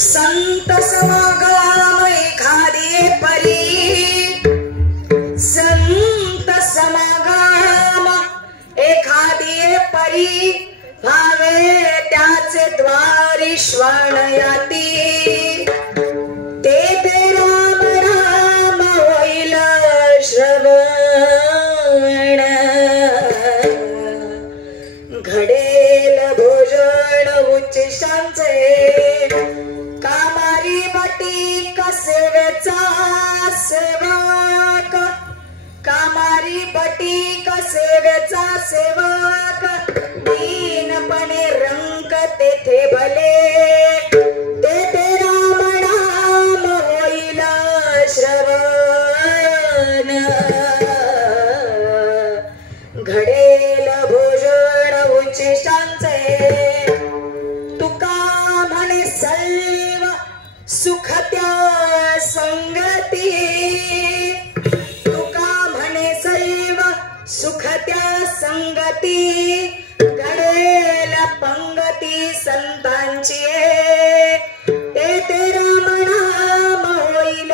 संत समागम एखादे परी, संत समागम एखादे परी, भावे त्याचे द्वारी श्वानयाती, ते राम राम होईल श्रवण, घडेल भोजन उच्चिष्टांचे, कामारी बटीक सेवेचा सेवक, कामारी बटीक सेवेचा सेवक, दीनपणे रंक तेथे भले, तेथे राम नाम होईल श्रवण, घडेल भोजन उच्चिष्टांचे, तुका म्हणे सर्व सुख त्या संगती, तुका म्हणे सर्व सुख त्या संगती, घडेल पंगती संतांची, ते राम नाम होईल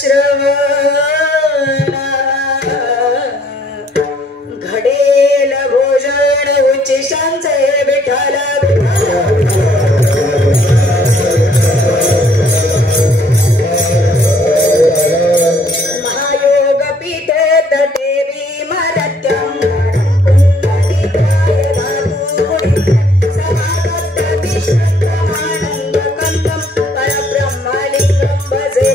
श्रवण, घडेल भोजन उच्चिष्टांचे, विठ्ठल महायोग पीठे तटे भीमरत्यम, परब्रह्मलिंगम भजे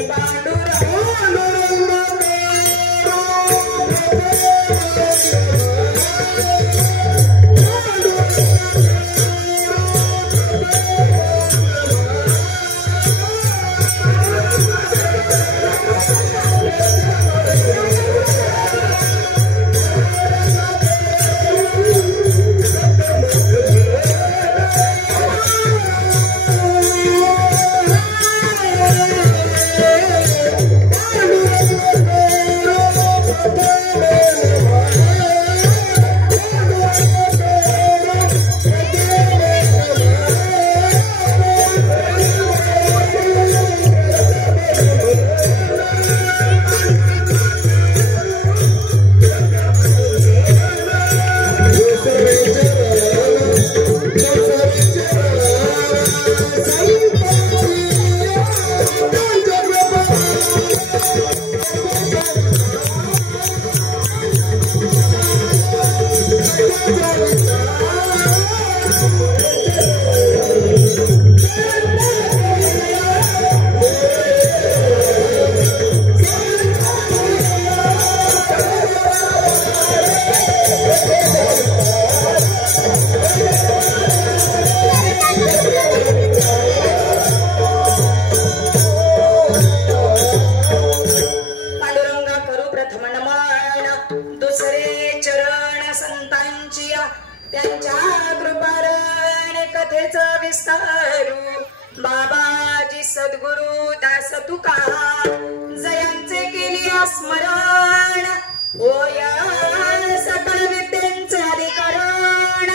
बाबाजी सद्गुरु दास तुका, जयांचे केली स्मरण, होय सकल विद्यांचे अधिकरण,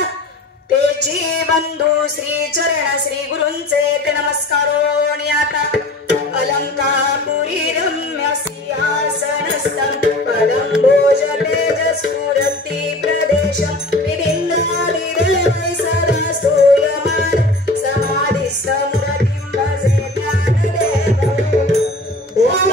तेची बंधू श्री चरण श्री गुरूंचे ते नमस्कारोनी, आता अलंकापुरी रम्य सिंहासनस्थं, पदंबोज तेज स्फुरति प्रदेशं, विभिन्नादि देवै सदा स्तूयमान, समाधिस्थमूर्तिं भजे ध्यानदेवम्, ओम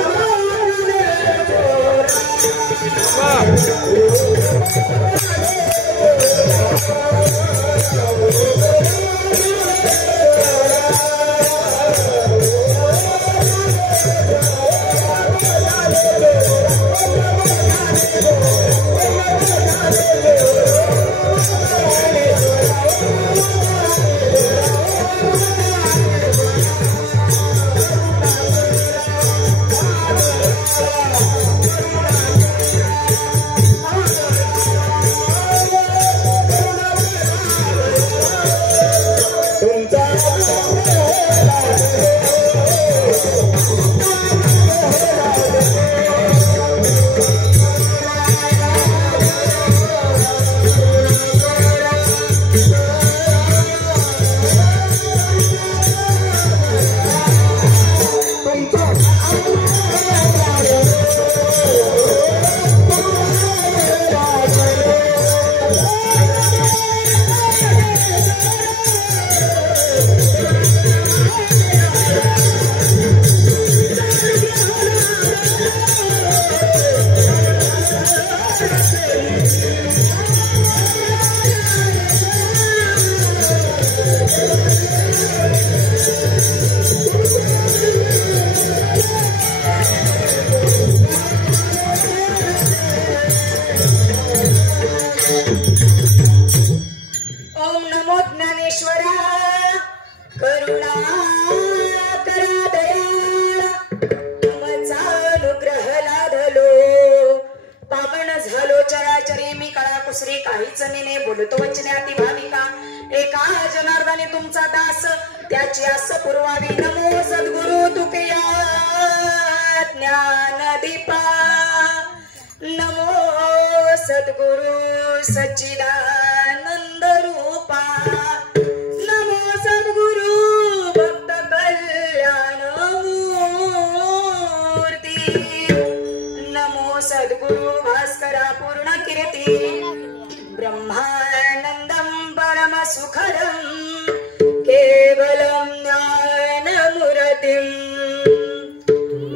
त्याची आस पुरवावी. नमो सद्गुरु तुकया ज्ञान दीपा. नमो सद्गुरु सच्चिदानंद रूपा. नमो सद्गुरु भक्त कल्याण मूर्ती. नमो सद्गुरु भास्करा पूर्ण कीर्ती. ब्रह्मानंदं परम सुखदं केवलं ज्ञानमूर्तिं.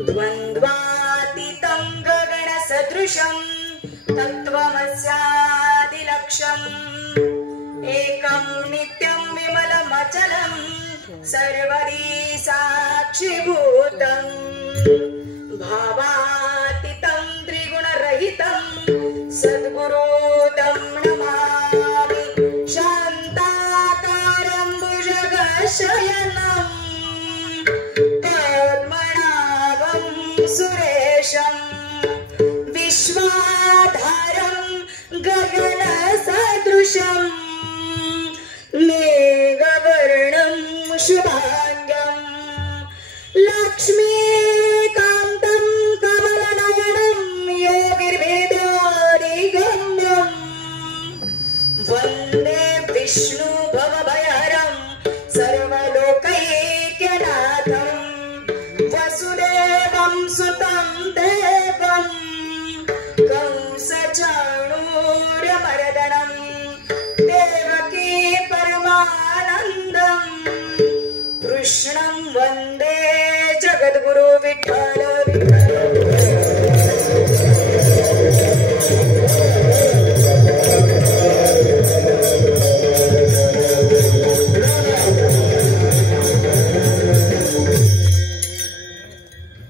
द्वन्द्वातीतं गगन सदृशं तत्त्वमस्यादिलक्ष्यम्. एकं नित्यं विमलमचलं सर्वदी साक्षिभूतं. भावातीतं त्रिगुणरहितं सद्गुरुं नमामि. शान्ताकारं भुजगशयनं पद्मनाभं सुरेशं. विश्वाधारं गगनसदृशं मेघवर्णं शुभांगं. लक्ष्मीकान्तं कमलनयनं योगिर्वेदादिगम्यं. वन्दे विष्णु भवभयहरं सर्वलोकैक्यनाथं. वसुदेवं सुतं देवं कंसचाणूरमर्दनं. देवकी परमानन्दं कृष्णं वन्दे जगद्गुरु विठ्ठल विठ्ठल.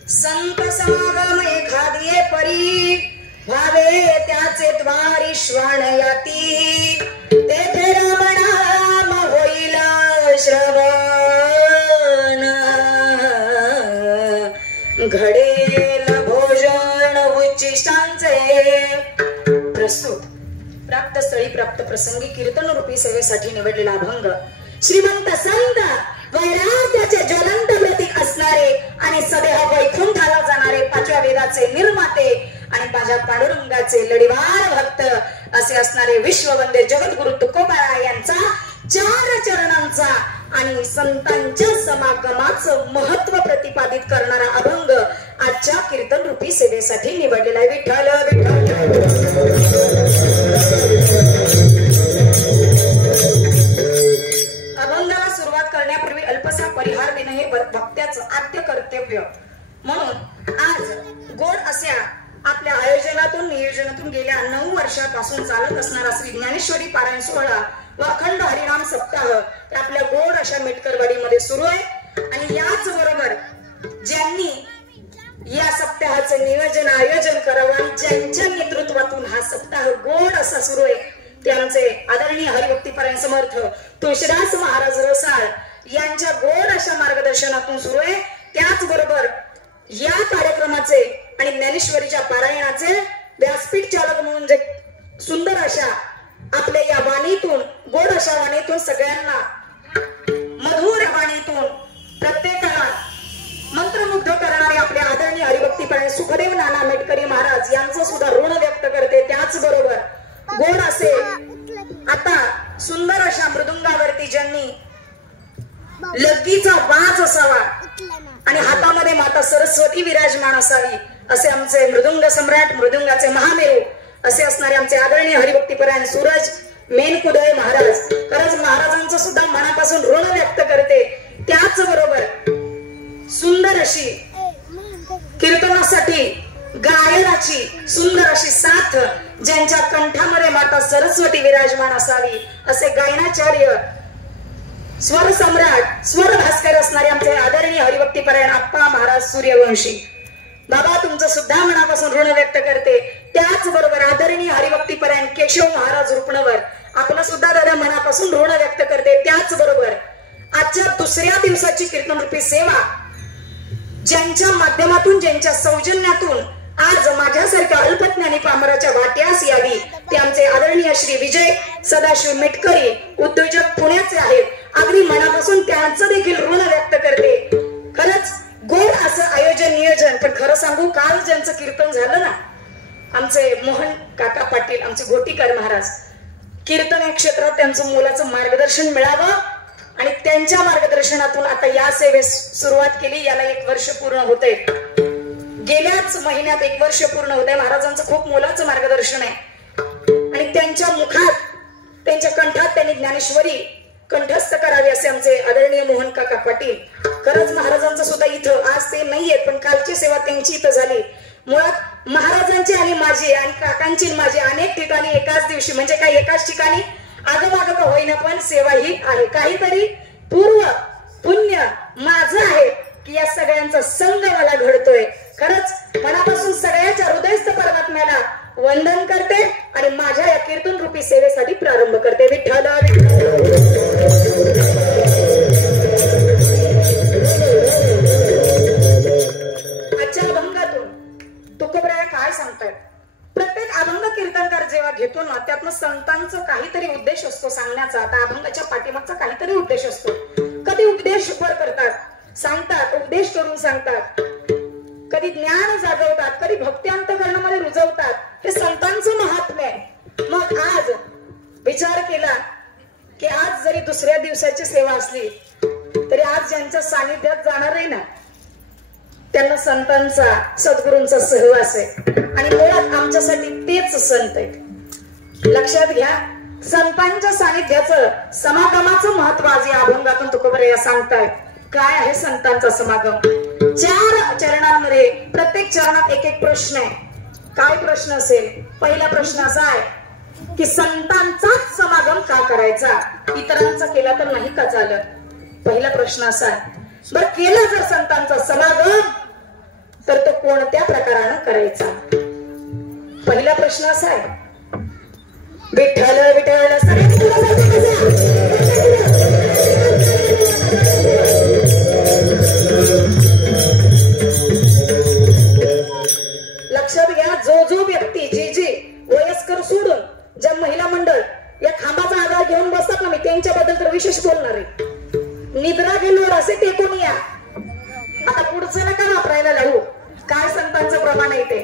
संत समागम एखादिये परी व्हावे त्याचे द्वारी श्वान याती. तेथे रामनाम होईल श्रवण. घडेल भोजन उच्चिष्टांचे. प्रस्तुत प्राप्त स्थळी प्राप्त प्रसंगी कीर्तन रूपी सेवेसाठी निवडलेला अभंग. श्रीमंत संत वैराग्याचे ज्वलंत प्रतीक असणारे आणि सदैव वैकुंठाला जाणारे पाचव्या वेदाचे निर्माते आणि माझ्या पांडुरंगाचे लढीवार भक्त असे असणारे विश्ववंदे जगद्गुरु तुकोबाराय यांचा 4 चरणांचा आणि संतांच्या समागमाचं महत्व प्रतिपादित करणारा अभंग आजच्या कीर्तन रूपी सेवेसाठी निवडलेला आहे. विठ्ठल विठ्ठल. अभंगाला सुरुवात करण्यापूर्वी अल्पसा परिहार देणं हे भक्त्याचं आद्य कर्तव्य. म्हणून आज गोड अशा आपल्या आयोजनातून नियोजनातून गेल्या 9 वर्षापासून चालत असणारा श्री ज्ञानेश्वरी पारायण सोहळा व अखंड हरिनाम सप्ताह आपल्या गोड अशा मेटकरवाडीमध्ये सुरू आहे. आणि याच बरोबर ज्यांनी या सप्ताहाचं नियोजन आयोजन करावं आणि ज्यांच्या नेतृत्वातून हा सप्ताह गोड असा सुरू आहे ते आमचे आदरणीय हरिभक्ती पारायण समर्थ तुळशीदास महाराज रसाळ यांच्या गोड अशा मार्गदर्शनातून सुरू आहे. त्याचबरोबर या कार्यक्रमाचे आणि ज्ञानेश्वरीच्या पारायणाचे व्यासपीठ चालक म्हणून जे सुंदर अशा आपल्या या वाणीतून गोड अशा वाणीतून सगळ्यांना मधुर वाणीतून प्रत्येकाला मंत्रमुग्ध करणारे आपले आदरणीय हरिभक्ती पारायण सुखदेव नाना मेटकरी महाराज यांचं सुद्धा ऋण व्यक्त करते. त्याचबरोबर गोड असे आता सुंदर अशा मृदुंगावरती ज्यांनी लगीचा वाज असावा आणि हातामध्ये माता सरस्वती विराजमान असावी असे आमचे मृदुंग सम्राट मृदुंगाचे महामेरू असे असणारे आमचे आदरणीय हरिभक्तीपरायण सूरज मेनकुदय महाराज. खरंच महाराजांचं सुद्धा मनापासून ऋण व्यक्त करते. त्याचबरोबर सुंदर अशी कीर्तनासाठी गायनाची सुंदर अशी साथ ज्यांच्या कंठामध्ये माता सरस्वती विराजमान असावी असे गायनाचार्य स्वर सम्राट स्वर भास्कर असणारे आमचे आदरणीय हरिभक्तीपरायण आप्पा महाराज सूर्यवंशी. बाबा तुमचं सुद्धा मनापासून ऋण व्यक्त करते. त्याचबरोबर आदरणीय हरिभक्तीपरायण केशव महाराज रुपणवर आपलं सुद्धा दादा मनापासून ऋण व्यक्त करते. त्याचबरोबर आजच्या दुसऱ्या दिवसाची कीर्तनरूपी सेवा ज्यांच्या माध्यमातून ज्यांच्या सौजन्यातून आज माझ्यासारख्या अल्पज्ञानी पामराच्या वाट्यास यावी ते आमचे आदरणीय श्री विजय सदाशिव मेटकरी उद्योजक पुण्याचे आहेत. अगदी मनापासून त्यांचं देखील ऋण व्यक्त करते. खरंच गोड असं आयोजन नियोजन. पण खरं सांगू, काल ज्यांचं कीर्तन झालं ना, आमचे मोहन काका पाटील, आमचे घोटीकर महाराज, कीर्तन या क्षेत्रात त्यांचं मोलाचं मार्गदर्शन मिळावं आणि त्यांच्या मार्गदर्शनातून आता या सेवेस सुरुवात केली. याला 1 वर्ष पूर्ण होते. गेल्याच महिन्यात 1 वर्ष पूर्ण होते. महाराजांचं खूप मोलाचं मार्गदर्शन आहे आणि त्यांच्या मुखात, त्यांच्या कंठात त्यांनी ज्ञानेश्वरी कंठस्थ करावी असे आमचे आदरणीय मोहन काका पाटील. खरंच महाराजांचं सुद्धा इथं आज ते नाहीये, पण कालची सेवा त्यांची इथं झाली. मुळात महाराजांची आणि माझी आणि काकांची माझी अनेक ठिकाणी एकाच दिवशी, म्हणजे काय एकाच ठिकाणी आगमाग का होईना पण सेवा ही आहे. काहीतरी पूर्व पुण्य माझं आहे की या सगळ्यांचा संग मला घडतोय. खरंच मनापासून सगळ्याच्या हृदयस्थ परमात्म्याला वंदन करते आणि माझ्या या कीर्तन रूपी सेवेसाठी प्रारंभ करते. विठ्ठल आजच्या अभंगातून तुकोबराया काय सांगतायत? प्रत्येक अभंग कीर्तनकार जेव्हा घेतो ना, त्यातनं संतांचा काहीतरी उद्देश असतो सांगण्याचा. आता अभंगाच्या पाठीमागचा काहीतरी उद्देश असतो. कधी उपदेश भर करतात, सांगतात, उपदेश करून सांगतात, कधी ज्ञान जागवतात, कधी भक्ती अंतःकरणामध्ये रुजवतात. हे संतांचं महात्म्य आहे. मग आज विचार केला की आज जरी दुसऱ्या दिवसाची सेवा असली तरी आज ज्यांच्या सानिध्यात जाणार आहे ना, त्यांना संतांचा, सद्गुरूंचा सहवास आहे आणि मुळात आमच्यासाठी तेच संत आहेत. लक्षात घ्या, संतांच्या सानिध्याचं, समागमाचं महत्व आज या अभंगातून तुकोबराया सांगतायत. काय आहे संतांचा समागम? 4 चरणांमध्ये, प्रत्येक चरणात एक एक प्रश्न आहे. काय प्रश्न असेल? पहिला प्रश्न असा आहे की संतांचाच समागम का करायचा, इतरांचा केला तर नाही का चालत? पहिला प्रश्न असा आहे. बरं, केला जर संतांचा समागम तर तो कोणत्या प्रकारानं करायचा? पहिला प्रश्न असा आहे. विठ्ठल विठ्ठल लक्षात घ्या, जो व्यक्ती जी वयस्कर सोडून ज्या महिला मंडळ या खांबाचा आधार घेऊन बसतात ना, मी त्यांच्याबद्दल तर विशेष बोलणार आहे. निद्रा गेलोर असे ते कोणी या. आता पुढचं नका वापरायला लावू. काय संतांचं प्रमाण आहे ते.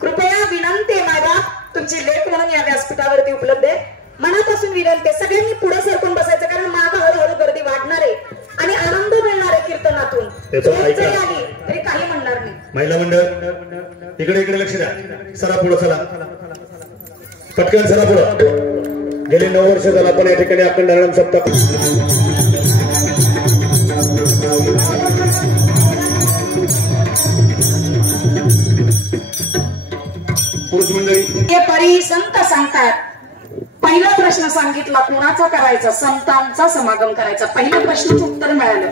कृपया विनंती आहे माझा, तुमची लेख म्हणून या व्यासपीठावरती उपलब्ध आहे. मनापासून विनंती आहे, सगळ्यांनी पुढे सरकून बसायचं, कारण मागं हळूहळू गर्दी वाढणार आहे आणि आनंद मिळणार आहे कीर्तनातून. आली तरी काही म्हणणार नाही. महिला मंडळ इकडे लक्ष द्या. सरा पुढे चला, पटकन सरा पुढे. गेले 9 वर्ष झालं आपण या ठिकाणी अखंड हरिनाम सप्ताह पुरुष मंडळी परी संत सांगतात. पहिला प्रश्न सांगितला, कोणाचा करायचा? संतांचा समागम करायचा. पहिल्या प्रश्नाचं उत्तर मिळालं.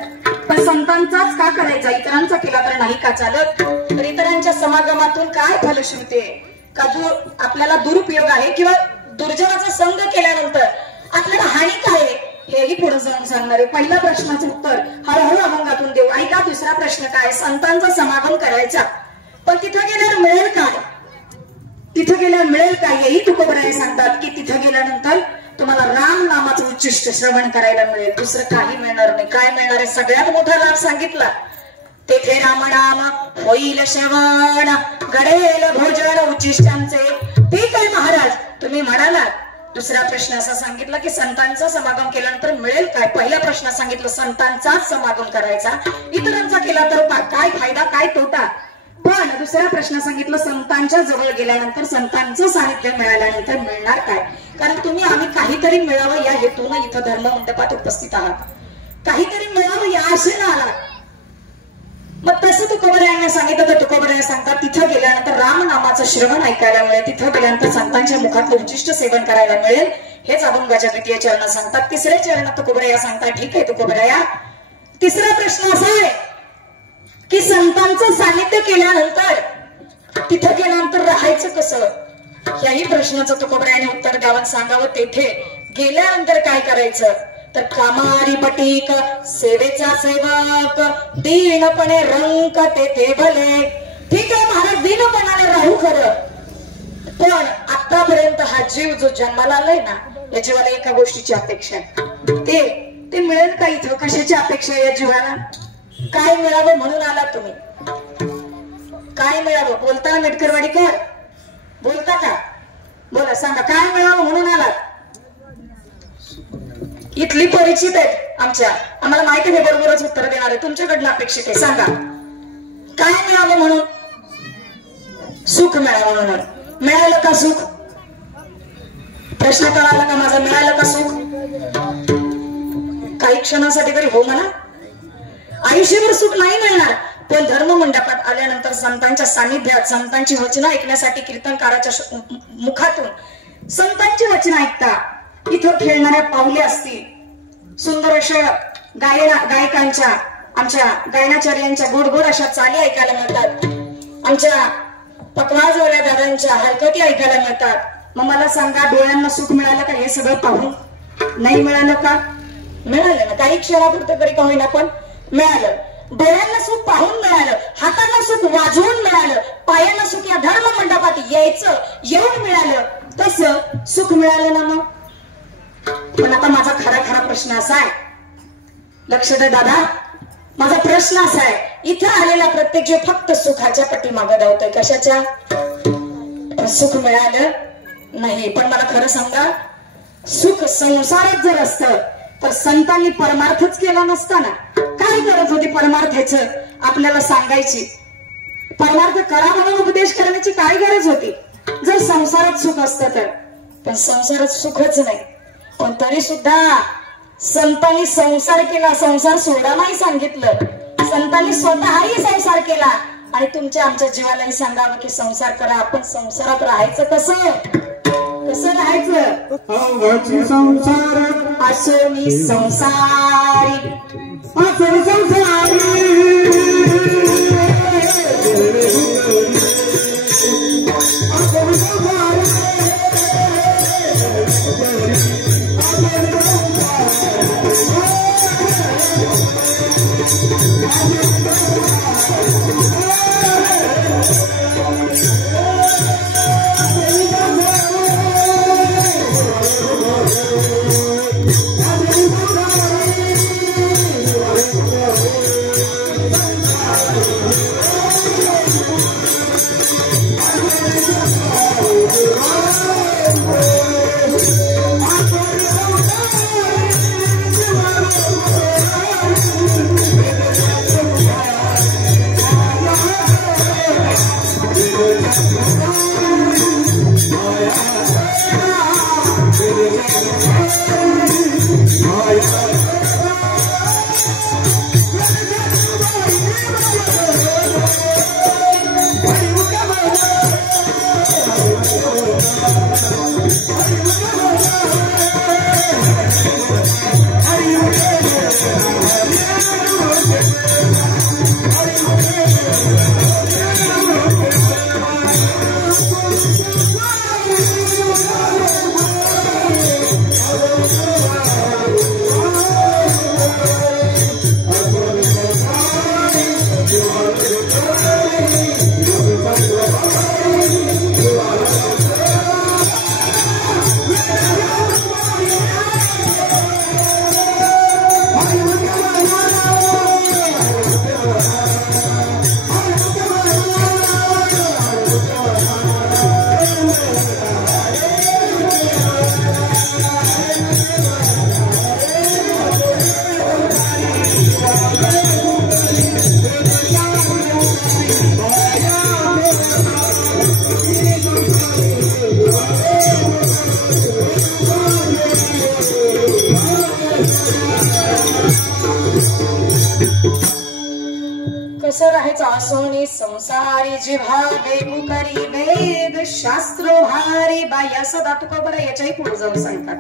पण संतांचाच का करायचा, इतरांचा केला तर नाही का चालत? तर इतरांच्या समागमातून काय फलश्रुती आहे का, जो आपल्याला दुरुपयोग आहे किंवा दुर्जनाचा संग केल्यानंतर आपल्याला हानी काय आहे हेही पुढे जाऊन सांगणार आहे. पहिल्या प्रश्नाचं उत्तर हळूहळू अभंगातून देऊ. आणि का दुसरा प्रश्न काय? संतांचा समागम करायचा, पण तिथं गेल्यावर मिळेल काय? तिथं गेल्यावर मिळेल काय हेही तुकोबराया सांगतात की तिथं गेल्यानंतर तुम्हाला राम नामाचं उच्चिष्ट श्रवण करायला मिळेल, दुसरं काही मिळणार नाही. काय मिळणार आहे? सगळ्यात मोठा लाभ सांगितला. तेथे राम नाम होईल श्रवण, घडेल भोजन उच्चिष्टांचे. ठीक आहे महाराज, तुम्ही म्हणालात. दुसरा प्रश्न असा सांगितला की संतांचा समागम केल्यानंतर मिळेल काय? पहिला प्रश्न सांगितलं संतांचाच समागम करायचा, इतरांचा केला तर काय फायदा, काय तोटा? पण दुसरा प्रश्न सांगितलं संतांच्या जवळ गेल्यानंतर, संतांचं सानिध्य मिळाल्यानंतर मिळणार काय? कारण तुम्ही आम्ही काहीतरी मिळावं या हेतून इथं धर्म मंडपात उपस्थित आहात. काहीतरी मिळावं या आशेनं आलात. मग तसं तुकोबरायांना सांगितलं तर तुकोबराया सांगतात तिथं गेल्यानंतर राम नामाचं श्रवण ऐकायला मिळेल, तिथं गेल्यानंतर संतांच्या मुखातलं उच्चिष्ट सेवन करायला मिळेल. हेच अभंगाच्या द्वितीय चरणात सांगतात. तिसऱ्या चरणात तुकोबराया सांगतात, ठीक आहे तुकोबराया, तिसरा प्रश्न असा आहे की संतांचं सानिध्य केल्यानंतर तिथं गेल्यानंतर राहायचं कसं? याही प्रश्नाचं तुकोबरायाने उत्तर द्यावं, सांगावं. तेथे गेल्यानंतर काय करायचं? तर कामारी पटीक सेवेचा सेवक, दीनपणे रंक तेथे भले. ठीक आहे महाराज, दीनपणाने राहू खरं, पण आतापर्यंत हा जीव जो जन्माला आलाय ना, या जीवाला एका गोष्टीची अपेक्षा आहे, ते ते मिळेल का इथं? कशाची अपेक्षा आहे या जीवाला? काय मिळावं म्हणून आला तुम्ही? काय मिळावं? बोलता मेटकरवाडीकर? बोलता का? बोला, सांगा काय मिळावं म्हणून आला? इथली परिचित आहेत आमच्या, आम्हाला माहिती आहे बरोबरच उत्तर देणार आहे. तुमच्याकडनं अपेक्षित आहे, सांगा काय मिळावं म्हणून? सुख मिळावं म्हणून. मिळालं का सुख? प्रश्न कळाला का माझा? मिळालं का सुख? काही क्षणासाठी तरी हो म्हणा. आयुष्यभर सुख नाही मिळणार, पण धर्म मंडपात आल्यानंतर संतांच्या सानिध्यात संतांची वचनं ऐकण्यासाठी कीर्तनकाराच्या मुखातून संतांची वचनं ऐकता इथं खेळणाऱ्या पावले असतील, सुंदर अशा गायकांच्या आमच्या गायनाचार्यांच्या गोड गोड अशा चाली ऐकायला मिळतात, आमच्या पकवाजवाल्या दादांच्या हरकती ऐकायला मिळतात. मग मला सांगा, डोळ्यांना सुख मिळालं का हे सगळं पाहून? नाही मिळालं का? मिळालं ना, काही क्षणापुरतं तरी का होईना पण मिळालं. डोळ्यांना सुख पाहून मिळालं, हातांना सुख वाजवून मिळालं, पायांना सुख या धर्म मंडपात यायचं येऊन मिळालं, तसं सुख मिळालं ना. मग पण आता माझा खरा प्रश्न असा आहे, लक्ष द्या दादा, माझा प्रश्न असा आहे, इथं आलेला प्रत्येक जे फक्त सुखाच्या पाठीमागे धावतोय, कशाच्या? सुख मिळालं नाही. पण मला खरं सांगा, सुख संसारात जर असतं तर संतांनी परमार्थच केला नसता ना. काय गरज होती परमार्थाचं आपल्याला सांगायची? परमार्थ करा म्हणून उपदेश करण्याची काय गरज होती जर संसारात सुख असतं तर? पण संसारात सुखच नाही, पण तरी सुद्धा संतांनी संसार केला, संसार सोडा नाही सांगितलं. संतांनी स्वतःही संसार केला आणि तुमच्या आमच्या जीवालाही सांगावं की संसार करा. आपण संसारात राहायचं कसं? कसं राहायचं? संसार असो मी संसारी, असो संसारी, कसं राहायचं? असोनी संसारी जिव्हा बेकू करी वेद शास्त्र भारी बाई, असं दातू का बरं याच्याही पुढे जाऊन सांगतात.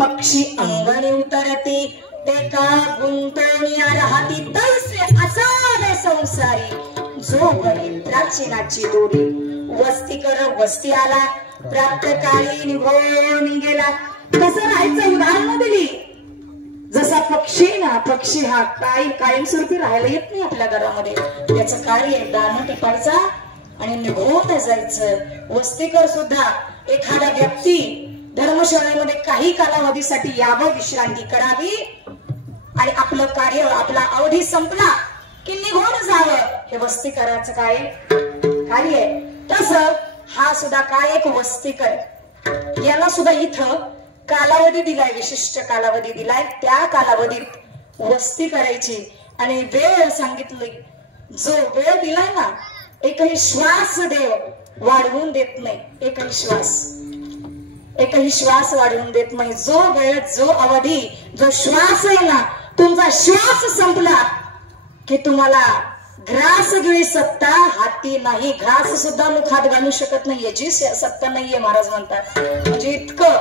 पक्षी अंगणी उतरते ते का गुंतवण्या राहती, तैसे असावे संसारी जो बळी प्राचीनाची दोरी. वस्ती कर वस्ती आला, प्राप्त काळी निघून गेला. कसं राहायचं उदाहरण दिली. जसा पक्षी ना, पक्षी हा कायमस्वरूपी राहायला येत नाही आपल्या घरामध्ये. त्याचं कार्य दाणा टिपायचा आणि निघून जायचं. वस्तीकर सुद्धा एखादा व्यक्ती धर्मशाळेमध्ये काही कालावधीसाठी यावं, विश्रांती करावी आणि आपलं कार्य, आपला अवधी संपला की निघून जावं. हे वस्तीकराचं काय कार्य आहे. तसं हा सुद्धा काय एक वस्तीकर. याला सुद्धा इथं कालावधी दिलाय, विशिष्ट कालावधी दिलाय. त्या कालावधीत वस्ती करायची आणि वेळ सांगितली. जो वेळ दिलाय ना, एकही श्वास देव वाढवून देत नाही. एकही श्वास वाढवून देत नाही. जो वेळ, जो अवधी, जो श्वास आहे ना, तुमचा श्वास संपला की तुम्हाला घास घेऊ सत्ता हाती नाही. घास सुद्धा मुखात घालू शकत नाही याची सत्ता नाहीये महाराज म्हणतात. म्हणजे इतकं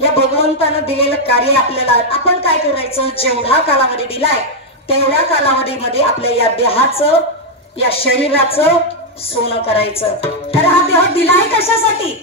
या भगवंतानं दिलेलं कार्य आपल्याला. आपण काय करायचं, जेवढा कालावधी दिलाय तेवढ्या कालावधीमध्ये आपल्या या देहाचं, या शरीराचं सोनं करायचं. तर हा देह दिलाय कशासाठी?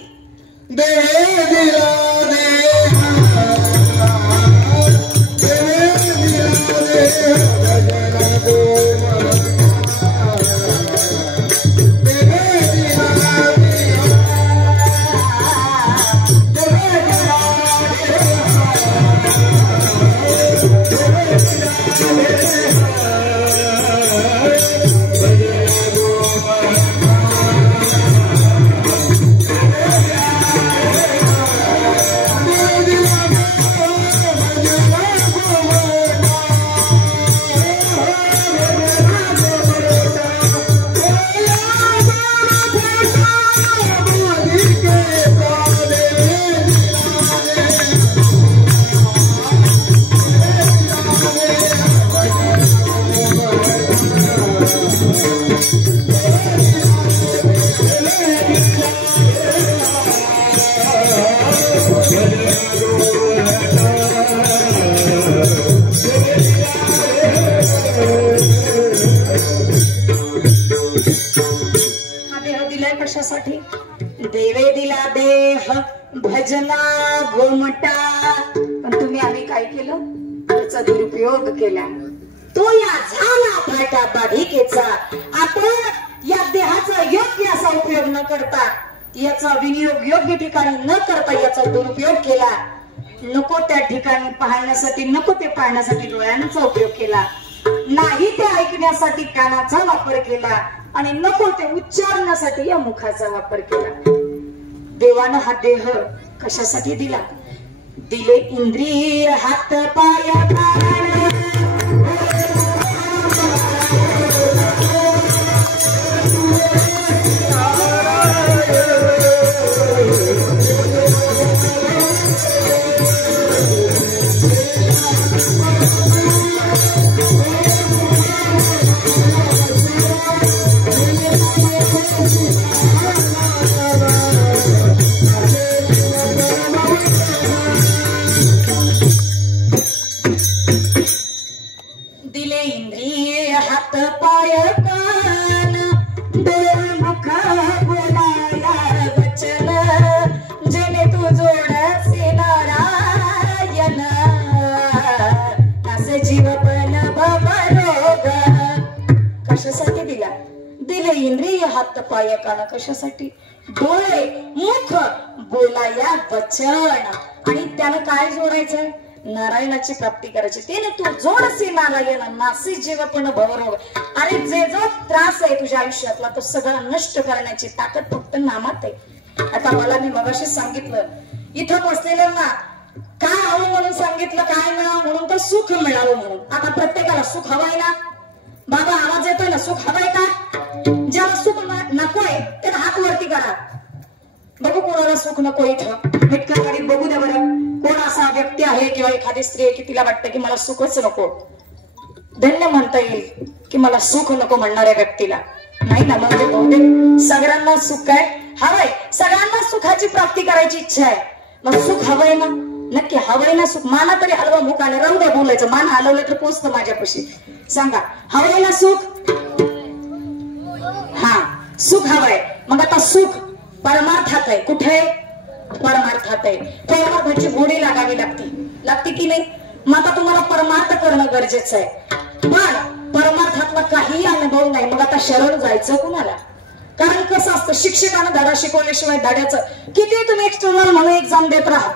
कशासाठी? देवे दिला देह भजना गोमटा. पण तुम्ही आम्ही काय केलं? त्याचा दुरुपयोग केला. तो या झाला फाटा बाधिकेचा. आपण या देहाचा योग्य असा उपयोग न करता, याचा विनियोग योग्य ठिकाणी न करता याचा दुरुपयोग केला. नको त्या ठिकाणी पाहण्यासाठी, नको ते पाहण्यासाठी डोळ्यांचा उपयोग केला. नाही ते ऐकण्यासाठी कानाचा वापर केला आणि नको ते उच्चारण्यासाठी या मुखाचा वापर केला. देवानं हा देह कशासाठी दिला? दिले इंद्रिय हात पाय हात पाय कान कशासाठी? डोळे मुख बोलाया वचन. आणि त्यानं काय जोडायचंय? नारायणाची प्राप्ती करायची. त्याने तू जोडसे नारायण नासी जीवपण भवरोग. अरे जे जो त्रास आहे तुझ्या आयुष्यातला तो सगळा नष्ट करण्याची ताकद फक्त नामात आहे. आता मला मी मगाशी सांगितलं, इथं बसलेल्यांना काय हवं म्हणून सांगितलं, काय मिळावं म्हणून, तर सुख मिळावं म्हणून. आता प्रत्येकाला सुख हवाय ना बाबा? आवाज येतोय ना? सुख हवाय का? ज्याला सुख नकोय त्याला हात वरती करा. बघू कोणाला सुख नको इथं. मिटकरी बघू द्या बरं. कोण असा व्यक्ती आहे किंवा एखादी स्त्री आहे की तिला वाटतं की मला सुखच नको? धन्य म्हणता येईल की मला सुख नको म्हणणाऱ्या व्यक्तीला. नाही ना? म्हणजे बहुतेक सगळ्यांना सुख आहे, हवंय. सगळ्यांना सुखाची प्राप्ती करायची इच्छा आहे. मग सुख हवंय ना? नक्की हवंय ना सुख? माना तरी हलवा मुखाने राहू द्या बोलायचं. मान हलवलं तर पोचतं माझ्यापाशी. सांगा हवंय ना सुख? हा, सुख हवंय. मग आता सुख परमार्थात आहे. कुठे? परमार्थात आहे. परमार्थाची घोडी लागावी लागते की नाही? मग आता तुम्हाला परमार्थ करणं गरजेचं आहे. पण परमार्थातला काही अनुभव नाही. मग आता शरण जायचं कुणाला? कारण कसं असतं, शिक्षकानं धडा शिकवल्याशिवाय धड्याचं किती तुम्ही एक्सटर्नल म्हणून एक्झाम देत राहा,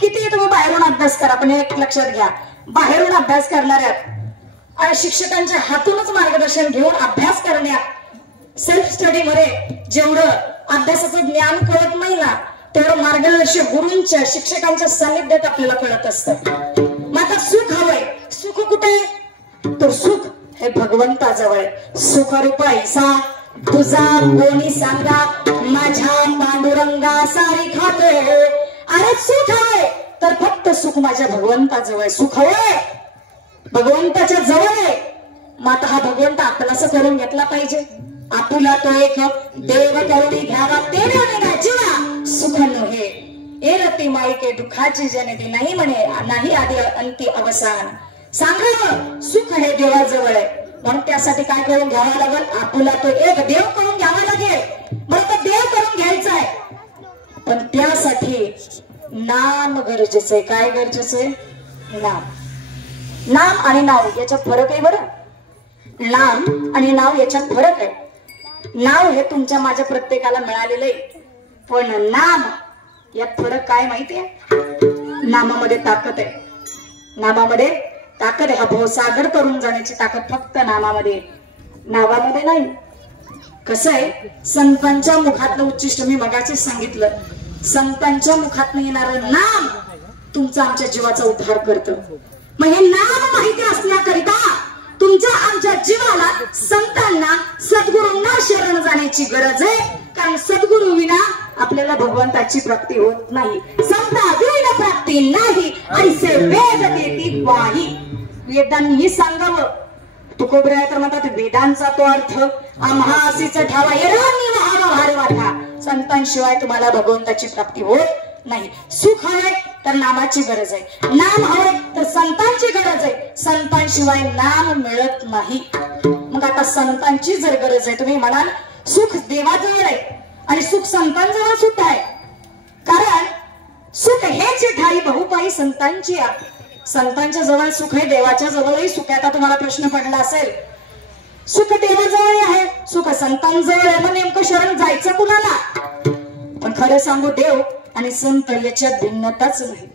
किती तुम्ही बाहेरून अभ्यास करा, पण एक लक्षात घ्या, बाहेरून अभ्यास करणाऱ्या शिक्षकांच्या हातूनच मार्गदर्शन घेऊन अभ्यास करण्यात सेल्फ स्टडी मध्ये जेवढं अभ्यासाचं ज्ञान कळत नाही ना, तेवढं मार्गदर्शक गुरूंच्या शिक्षकांच्या सानिध्यात आपल्याला कळत असतं. मग आता सुख हवंय, सुख कुठे? तर सुख हे भगवंताजवळ. सुख रूप ऐसा तुझा कोणी सांगा, माझ्या पांडुरंगा सारी खाते. अरे सुख हवंय तर फक्त सुख माझ्या भगवंताजवळ. सुख हवंय भगवंताच्या जवळ आहे. मग आता हा भगवंत आपलाच करून घेतला पाहिजे. आपुला तो एक देव करुणी घ्यावा, तेने जीवा सुख नव्हे. एरती माईके दुःखाची जनती, नाही म्हणे नाही आधी अंती अवसान. सांगावं सुख हे देवाजवळ आहे, म्हणून त्यासाठी काय करून घ्यावं लागेल? आपुला तो एक देव करून घ्यावा लागेल. बरं तर देव करून घ्यायचा आहे, पण त्यासाठी नाम गरजेचं आहे. काय गरजेचं आहे? नाम. नाम आणि नाव याच्यात फरक आहे बरं. नाम आणि नाव याच्यात फरक आहे. नाव हे तुमच्या माझ्या प्रत्येकाला मिळालेलं आहे, पण नाम यात फरक काय माहितीये? नामामध्ये ताकद आहे. नामामध्ये ताकद आहे. हा भवसागर करून जाण्याची ताकद फक्त नामामध्ये, नावामध्ये नाही. कसं आहे, संतांच्या मुखातलं उच्चिष्ट मी मगाशीच सांगितलं, संतांच्या मुखातनं येणारं नाम तुमचा आमच्या जीवाचा उद्धार करतं. मग हे नाम माहिती असण्याकरिता तुमच्या आमच्या जीवाला संतांना सद्गुरूंना शरण जाण्याची गरज आहे. कारण सद्गुरू विना आपल्याला भगवंताची प्राप्ती होत नाही. संता विना प्राप्ती नाही, ऐसे वेद देती वाही. वेदांनी सांगावं. तुकोबराय तर म्हणतात वेदांचा तो अर्थ आम्हा असीच ठावा, येरांनी वहावा भार वाटा. संतांशिवाय तुम्हाला भगवंताची प्राप्ती होत नाही. सुख हवंय तर नामाची गरज आहे, नाम हवंय तर संतांची गरज आहे. संतांशिवाय नाम मिळत नाही. मग आता संतांची जर गरज आहे, तुम्ही म्हणाल सुख देवाजवळ आहे आणि सुख संतांजवळ सुख आहे. कारण सुख हेच ठाई बहुपाई संतांची आहे. संतांच्या जवळ सुख आहे, देवाच्या जवळही सुख आहे. आता तुम्हाला प्रश्न पडला असेल, सुख देवाजवळ आहे, सुख संतांजवळ आहे, मग नेमकं शरण जायचं कुणाला? पण खरं सांगू, देव आणि संत याच्यात भिन्नताच नाही.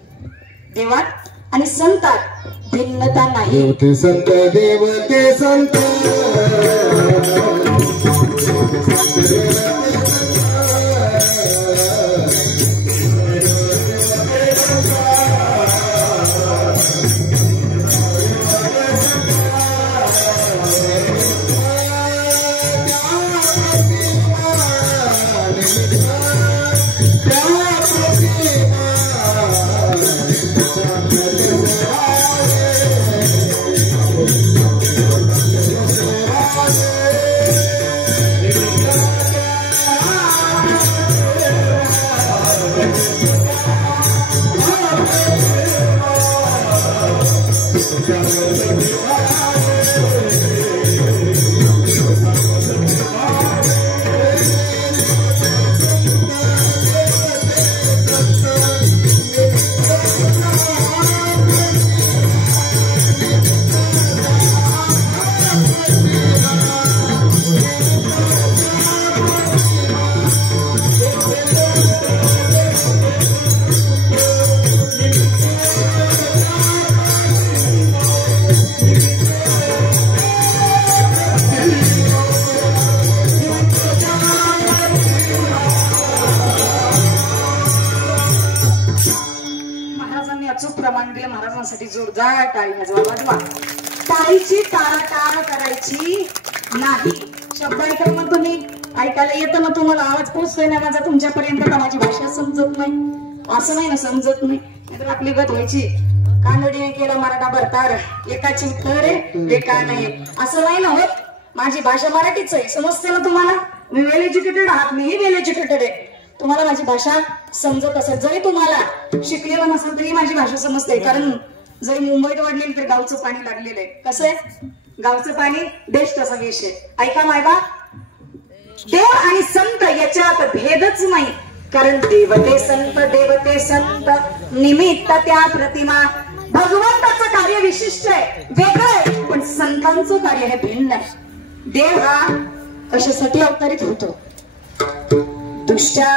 देवात आणि संतात भिन्नता नाही. देवते संत, देवते संत, महाराजांसाठी जोरदार टाळी वाजवा. टाळीची टाळाटाळ करायची नाही. शब्द ऐकत मग तुम्ही ऐकायला येतं, मग तुम्हाला आवाज पोचतोय ना माझा तुमच्यापर्यंत का माझी भाषा समजत नाही? असं नाही ना, समजत नाही तर आपली गत व्हायची. कानडीने केला मराठा भरतार, एकाची उत्तर एका नाही, असं नाही ना होत. माझी भाषा मराठीच आहे, समजते ना तुम्हाला? मी वेल एज्युकेटेड आहात, मीही वेल एज्युकेटेड आहे. तुम्हाला माझी भाषा समजत असेल, जरी तुम्हाला शिकलेलं नसेल तरी माझी भाषा समजते. कारण जरी मुंबईत वाढलेली तर गावचं पाणी लागलेलं आहे. कसं आहे? गावचं पाणी देश तसा वेश आहे. ऐका मायबा, देव आणि संत याच्यात भेदच नाही. कारण देवते संत निमित्त त्या प्रतिमा. भगवंताचं कार्य विशिष्ट आहे, वेगळं आहे, पण संतांचं कार्य हे भिन्न आहे. देव हा कशासाठी अवतरित होतो? दुष्टा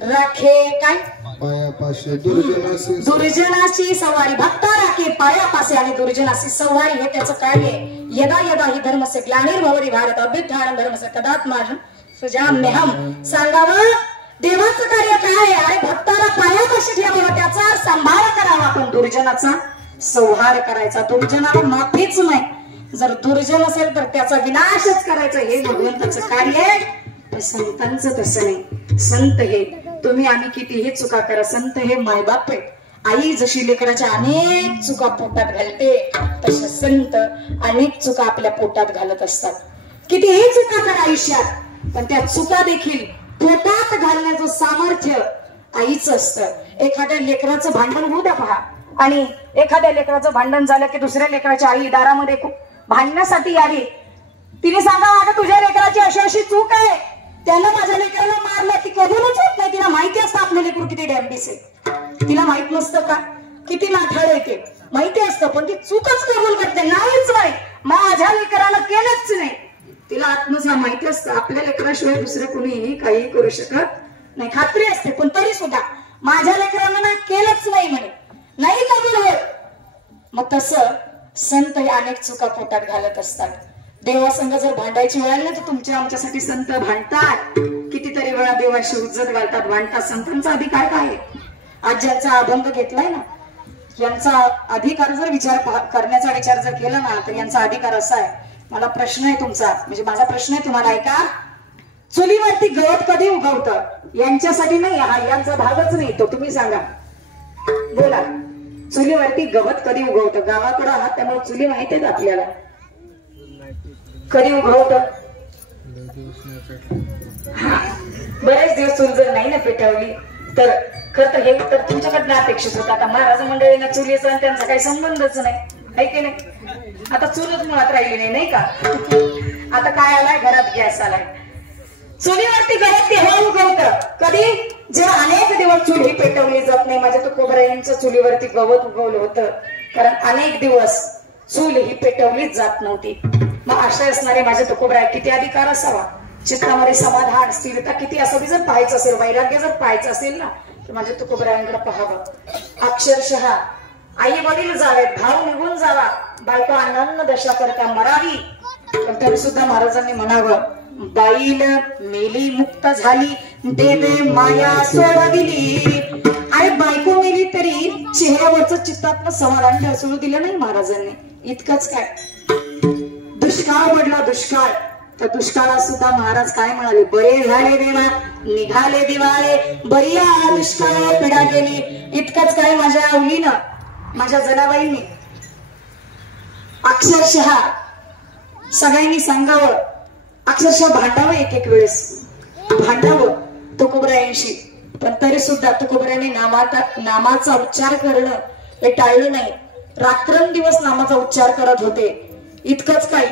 राखे काय पायापाशी दुर्जनाशी दुर्जनाची सवारी भक्ता राखे पायापासे आणि दुर्जनाची सवारी हे त्याचं कार्य आहे. यदा यदा ही धर्मस्य ग्लानिर्भवति भारत अभ्युत्थानं धर्मस्य तदात्मानं सृजाम्यहं. सांगावं देवाचं कार्य काय आहे? अरे भक्ताला पायापाशी ठेवावं, त्याचा सांभाळ करावा, पण दुर्जनाचा संहार करायचा. दुर्जनाला माफीच नाही. जर दुर्जन असेल तर त्याचा विनाशच करायचा, हे भगवंताचं कार्य आहे. पण संतांचं तसं नाही. संत हे तुम्ही आम्ही कितीही चुका करा, संत हे मायबाप आहेत. आई जशी लेकराच्या अनेक चुका पोटात घालते, तसे संत अनेक चुका आपल्या पोटात घालत असतात. कितीही चुका करा आयुष्यात, पण त्या चुका देखील पोटात घालण्याचं सामर्थ्य आईचं असतं. एखाद्या लेकराचं भांडण होऊ द्या पहा, आणि एखाद्या लेकराचं भांडण झालं की दुसऱ्या लेकराच्या आई दारामध्ये भांडण्यासाठी आली. तिने सांगा अगं तुझ्या लेकराची अशी अशी चूक आहे, त्याला माझ्या लेकराला मारलं. ती कबूलच होत नाही. तिला माहिती असतं आपलं लेकरू किती डॅम्बिस आहे. तिला माहित नसतं का किती नाठाळ येते, माहिती असतं, पण ती चूकच कबूल करते. नाहीच नाही, माझ्या लेकराला केलंच नाही. तिला आत्मसा माहिती असतं आपल्या लेकराशिवाय दुसरं कुणीही काही करू शकत नाही. खात्री असते, पण तरी सुद्धा माझ्या लेकराला ना केलंच नाही म्हणे, नाही कबूल होत. मग तसं संत हे अनेक चुका पोटात घालत असतात. देवासंग जर भांडायची वेळ आली ना, तर तुमच्या आमच्यासाठी संत भांडतात. कितीतरी वेळा देवाशी उज्जत घालतात, भांडतात. संतांचा अधिकार काय आहे? आज ज्यांचा अभंग घेतलाय ना, यांचा अधिकार जर करण्याचा विचार जर केला ना, तर यांचा अधिकार असा आहे. मला प्रश्न आहे तुमचा, म्हणजे माझा प्रश्न आहे तुम्हाला, ऐका. चुलीवरती गवत कधी उगवतं? यांच्यासाठी नाही, हा यांचा भागच नाही तो. तुम्ही सांगा, बोला. चुलीवरती गवत कधी उगवतं? गावाकडं आहात त्यामुळे चुली माहित आहेत आपल्याला. कधी उगवतं? बरेच दिवस चूल जर नाही ना पेटवली तर खरं तर हे तर तुमच्याकडनं अपेक्षित होतं. आता महाराज मंडळींना चुलीचा आणि त्यांचा काही संबंधच नाही, आहे की नाही? आता चूलच मुळात राहिली नाही का? आता काय आलाय? घरात गॅस आलाय. चुलीवरती गवत तेव्हा उगवतं कधी? जेव्हा अनेक दिवस चूल ही पेटवली जात नाही. माझ्या तुकोबरायांच्या चुलीवरती गवत उगवलं होतं, कारण अनेक दिवस चूल ही पेटवलीच जात नव्हती. मग अशा असणारे माझ्या तुकोबराय किती अधिकार असावा? चित्तामध्ये समाधान, स्थिरता किती असावी? जर पाहायचं असेल, वैराग्य जर पाहायचं असेल ना, तर माझ्या तुकोबरायांकडे पाहावं. अक्षरशः आई वडील जावेत, भाव निघून जावा, बायका आनंद दशा करता मरावी, पण तरी सुद्धा महाराजांनी म्हणावं, बाईल मेली मुक्त झाली, देवे माया सोडविली. आणि बायको मेली तरी चेहऱ्यावरचं चित्तातलं समाधान ढसळू दिलं नाही महाराजांनी. इतकंच काय, दुष्काळ पडला, दुष्काळ, तर दुष्काळात सुद्धा महाराज काय म्हणाले? बरे झाले देवा निघाले दिवाळे, बरी दुष्काळ पिढा गेली. इतकंच काय, माझ्या आवलीनं, माझ्या जनाबाईंनी अक्षरशः सगळ्यांनी सांगावं, अक्षरशः भांडावं, एक एक वेळेस भांडावं तुकोबरायांशी, पण तरी सुद्धा तुकोबरायांनी नामाचा उच्चार करणं हे टाळलं नाही. रात्रंदिवस नामाचा उच्चार करत होते. इतकंच काय,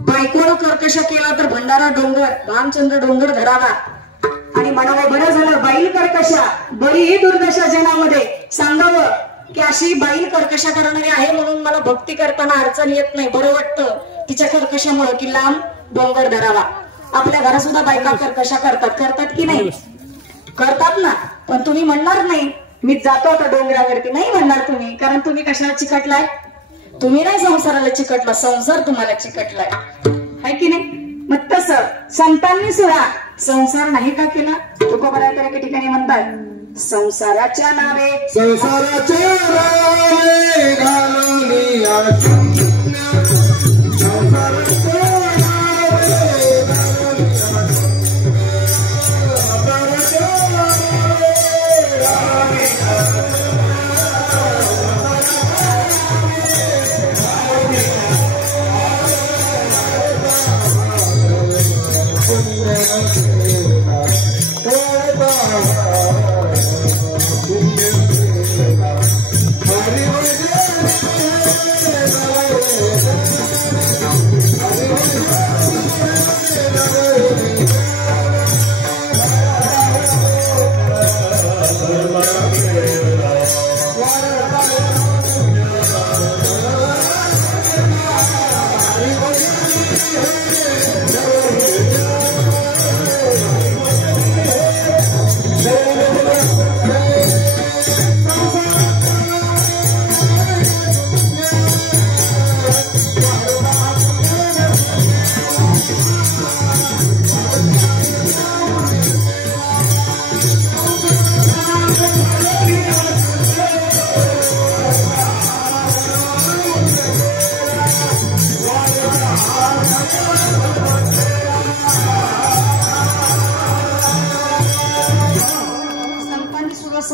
बायकोनं कर्कश केला तर भंडारा डोंगर, रामचंद्र डोंगर धरावा, आणि म्हणावं बरं झालं बाईल कर्कशा, बरी ही दुर्दशा जनामध्ये. सांगावं की अशी बाईल कर्कशा करणारी आहे म्हणून मला भक्ती करताना अडचण येत नाही, बरं वाटतं तिच्या कर्कशामुळे, की लांब डोंगर धरावा. आपल्या घरात सुद्धा बायका कर्कशा करतात की नाही? करतात ना. पण तुम्ही म्हणणार नाही मी जातो आता डोंगरावरती, नाही म्हणणार तुम्ही, कारण तुम्ही कशाला चिकटलाय? तुम्ही नाही संसाराला चिकटला, संसार तुम्हाला चिकटलाय, है की नाही? मग तसं संतांनी सुद्धा संसार नाही का केला? तुकोबराय तर एके ठिकाणी म्हणतात, संसाराच्या नावे संसाराच्या नावे घालून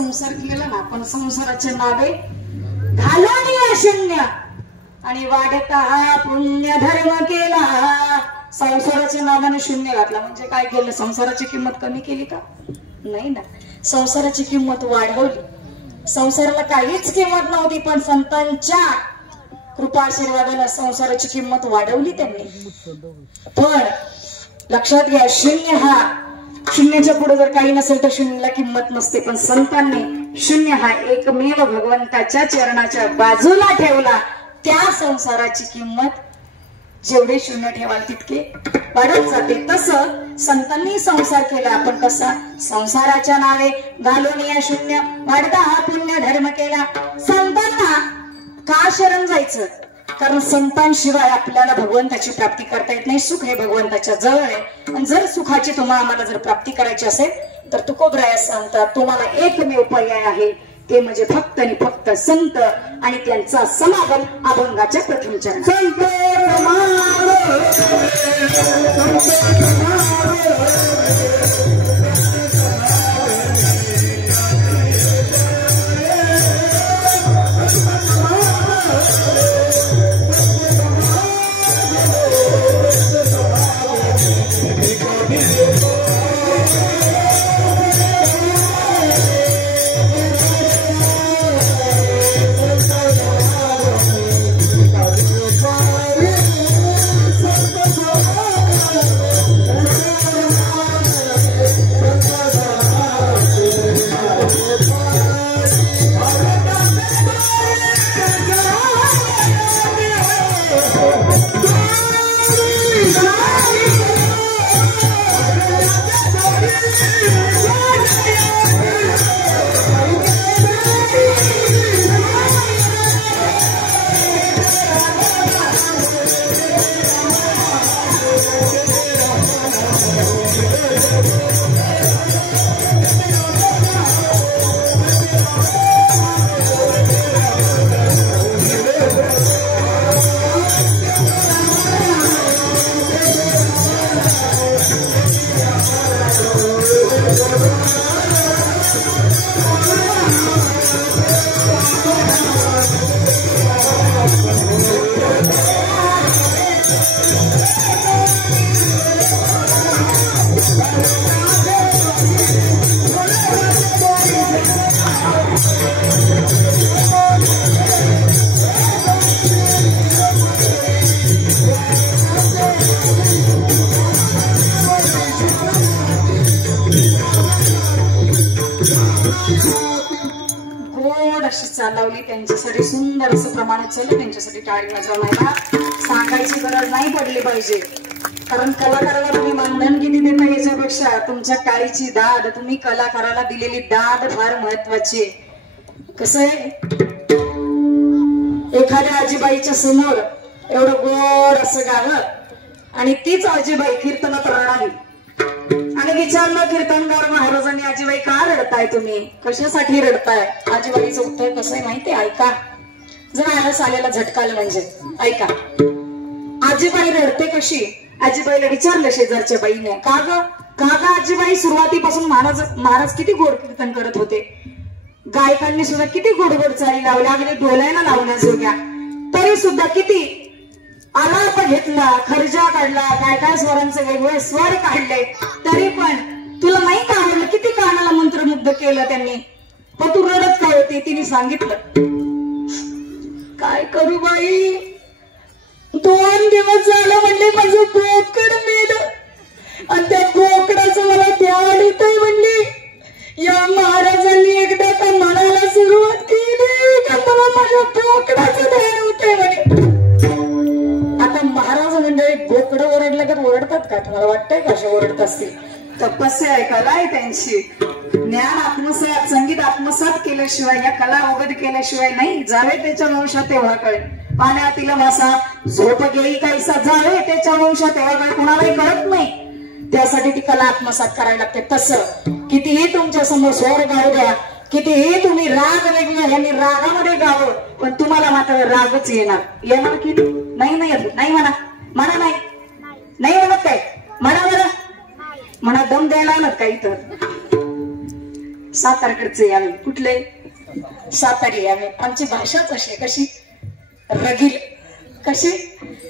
संसार केलेला ना आपण, संसाराचे नावे घालून शून्य आणि वाढता हा पुण्य धर्म केला. संसाराच्या नावाने शून्य घातला म्हणजे काय केलं? संसाराची किंमत कमी केली का? नाही ना, संसाराची किंमत वाढवली. संसाराला काहीच किंमत नव्हती, पण संतांच्या कृपा आशीर्वादाला संसाराची किंमत वाढवली त्यांनी. पण लक्षात घ्या, शून्य हा, शून्याच्या पुढे जर काही नसेल तर शून्याला किंमत नसते. पण संतांनी शून्य हा एकमेव भगवंताच्या चरणाच्या बाजूला ठेवला. त्या संसाराची किंमत जेवढे शून्य ठेवाल तितके वाढत जाते. तसं संतांनी संसार केला. आपण कसा? संसाराच्या नावे घालून या शून्य वाढता हा पुण्य धर्म केला. संतांना का शरण जायचं? कारण संतांशिवाय आपल्याला भगवंताची प्राप्ती करता येत नाही. सुख हे भगवंताच्या जवळ आहे. आणि जर सुखाची तुम्हाला आम्हाला जर प्राप्ती करायची असेल तर तुकोबराय सांगतात तुम्हाला एकमेव पर्याय आहे, ते म्हणजे फक्त आणि फक्त संत आणि त्यांचा समागम अभंगाच्या प्रथम चरण. संत चालवली. त्यांच्यासाठी सुंदर असं प्रमाणात चालू. त्यांच्यासाठी टाळी वाजवायला सांगायची गरज नाही पडली पाहिजे. कारण कलाकाराला तुम्ही मानधन किती देता याच्यापेक्षा तुमच्या टाळीची दाद, तुम्ही कलाकाराला दिलेली दाद फार महत्वाची. कसं आहे, एखाद्या आजीबाईच्या समोर एवढं गोड असं गाणं आणि तीच आजीबाई कीर्तनात रडाली आणि विचारलं कीर्तनकार महाराजांनी, आजीबाई का रडताय तुम्ही, कशासाठी रडताय? आजीबाईचं उत्तर कसं आहे माहितीये? ऐका, जर आळस आलेला झटकाल म्हणजे ऐका. आजीबाई रडते कशी? आजीबाईला विचारलं शेजारच्या बाईने, का ग आजीबाई, सुरुवातीपासून महाराज किती गोड कीर्तन करत होते, गायकांनी सुद्धा किती गोड गोड चाली लावल्या, अगदी डोलायला लावण्याजोग्या, तरी सुद्धा किती आलाप घेतला, खर्जा काढला, काय काय स्वरांचे वेगवेगळे स्वर काढले, तरी पण तुला नाही का आवडलं? किती कानाला मंत्रमुग्ध केलं त्यांनी, पण तू रडत काय होती? तिने सांगितलं, काय करू बाई, 2 दिवस झालं म्हणले माझं बोकड मेलं आणि त्या बोकडाचं मला ध्यान येतंय म्हणली. या महाराजांनी एकदा का म्हणायला सुरुवात केली का मला माझ्या बोकडाचं ध्यान होतंय म्हणे. आता महाराज मंडळी बोकडं ओरडलं का ओरडतात का? तुम्हाला वाटतंय का असे ओरडत असतील? तपस्या आहे, कला आहे त्यांची. ज्ञान आत्मसात, संगीत आत्मसात केल्याशिवाय, या कला अवगत केल्याशिवाय नाही. जावे त्याच्या वंशात तेव्हा कळे, पाण्यातील मासा झोप घेई काहीसा, जावे त्याच्या वंशात तेव्हा कळे, कुणालाही कळत नाही. त्यासाठी ती कला आत्मसात करायला लागते. तसं कितीही तुमच्या समोर स्वर गाऊ द्या, कितीही तुम्ही राग वेगवेगळ्या रागामध्ये गावं, पण तुम्हाला मात्र रागच येणार की नाही? नाही म्हणा नाही म्हणत काय? म्हणा बरं, म्हणा दम द्यायला आणत काही तर. सातारकडचे आम्ही. कुठले? सातारी. आम्ही आमची भाषाच अशी कशी रगील. कशी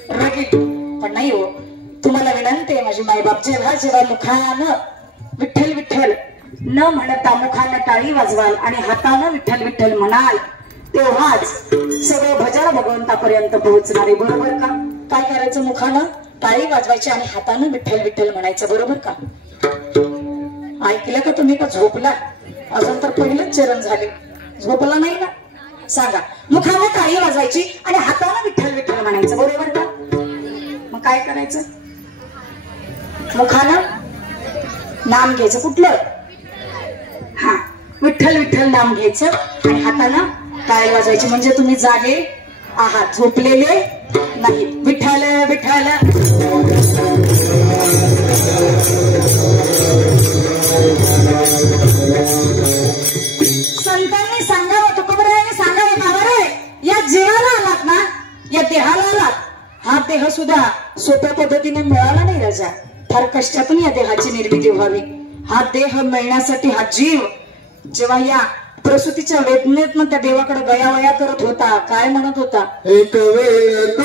रगील. पण नाही हो, तुम्हाला विनंती आहे माझी मायबाप, जेव्हा जेव्हा मुखानं विठ्ठल विठ्ठल न म्हणता मुखानं टाळी वाजवाल आणि हातानं विठ्ठल विठ्ठल म्हणाल तेव्हाच सगळं भजन भगवंतापर्यंत पोहोचणार आहे. बरोबर का? काय करायचं? मुखानं टाळी वाजवायची आणि हातानं विठ्ठल विठ्ठल म्हणायचं. बरोबर का? ऐकलं का तुम्ही? का झोपला? अजून तर पहिलेच चरण झाले. झोपला नाही ना? सांगा. मुखानं टाळी वाजवायची आणि हातानं विठ्ठल विठ्ठल म्हणायचं. बरोबर का? मग काय करायचं? मुखानं नाम घ्यायचं. कुठलं? हा, विठ्ठल विठ्ठल नाम घ्यायचं आणि हातानं टाळी वाजवायची. म्हणजे तुम्ही जागे आहात, झोपलेले नाही. विठ्ठल विठ्ठल. संतांनी सांगावं, तुकोबरायांनी सांगावं, बाबा या जीवाला आलात ना, या देहाला आलात. हा देह सुद्धा सोप्या पद्धतीने मिळाला नाही राजा. फार कष्टातून या देहाची निर्मिती व्हावी. हा देह मिळण्यासाठी हा जीव जेव्हा या प्रसूतीच्या वेदनेतनं त्या देवाकडे गयावया करत होता, काय म्हणत होता? एक वेळ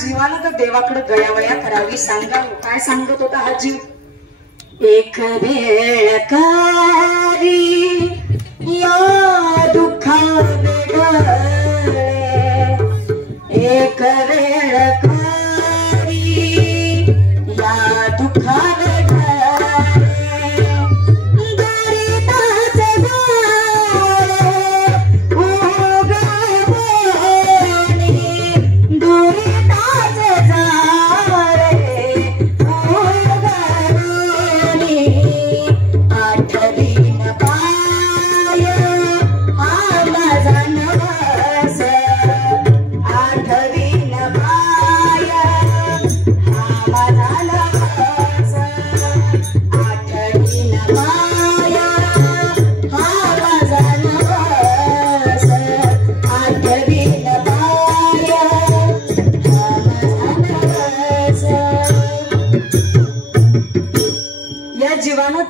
जीवानं तर देवाकडे गयावया करावी. सांगा काय सांगत होता हा जीव? एक वेळ कारी या दुःखाने गळे, एक वेळ कारी या दुःखाने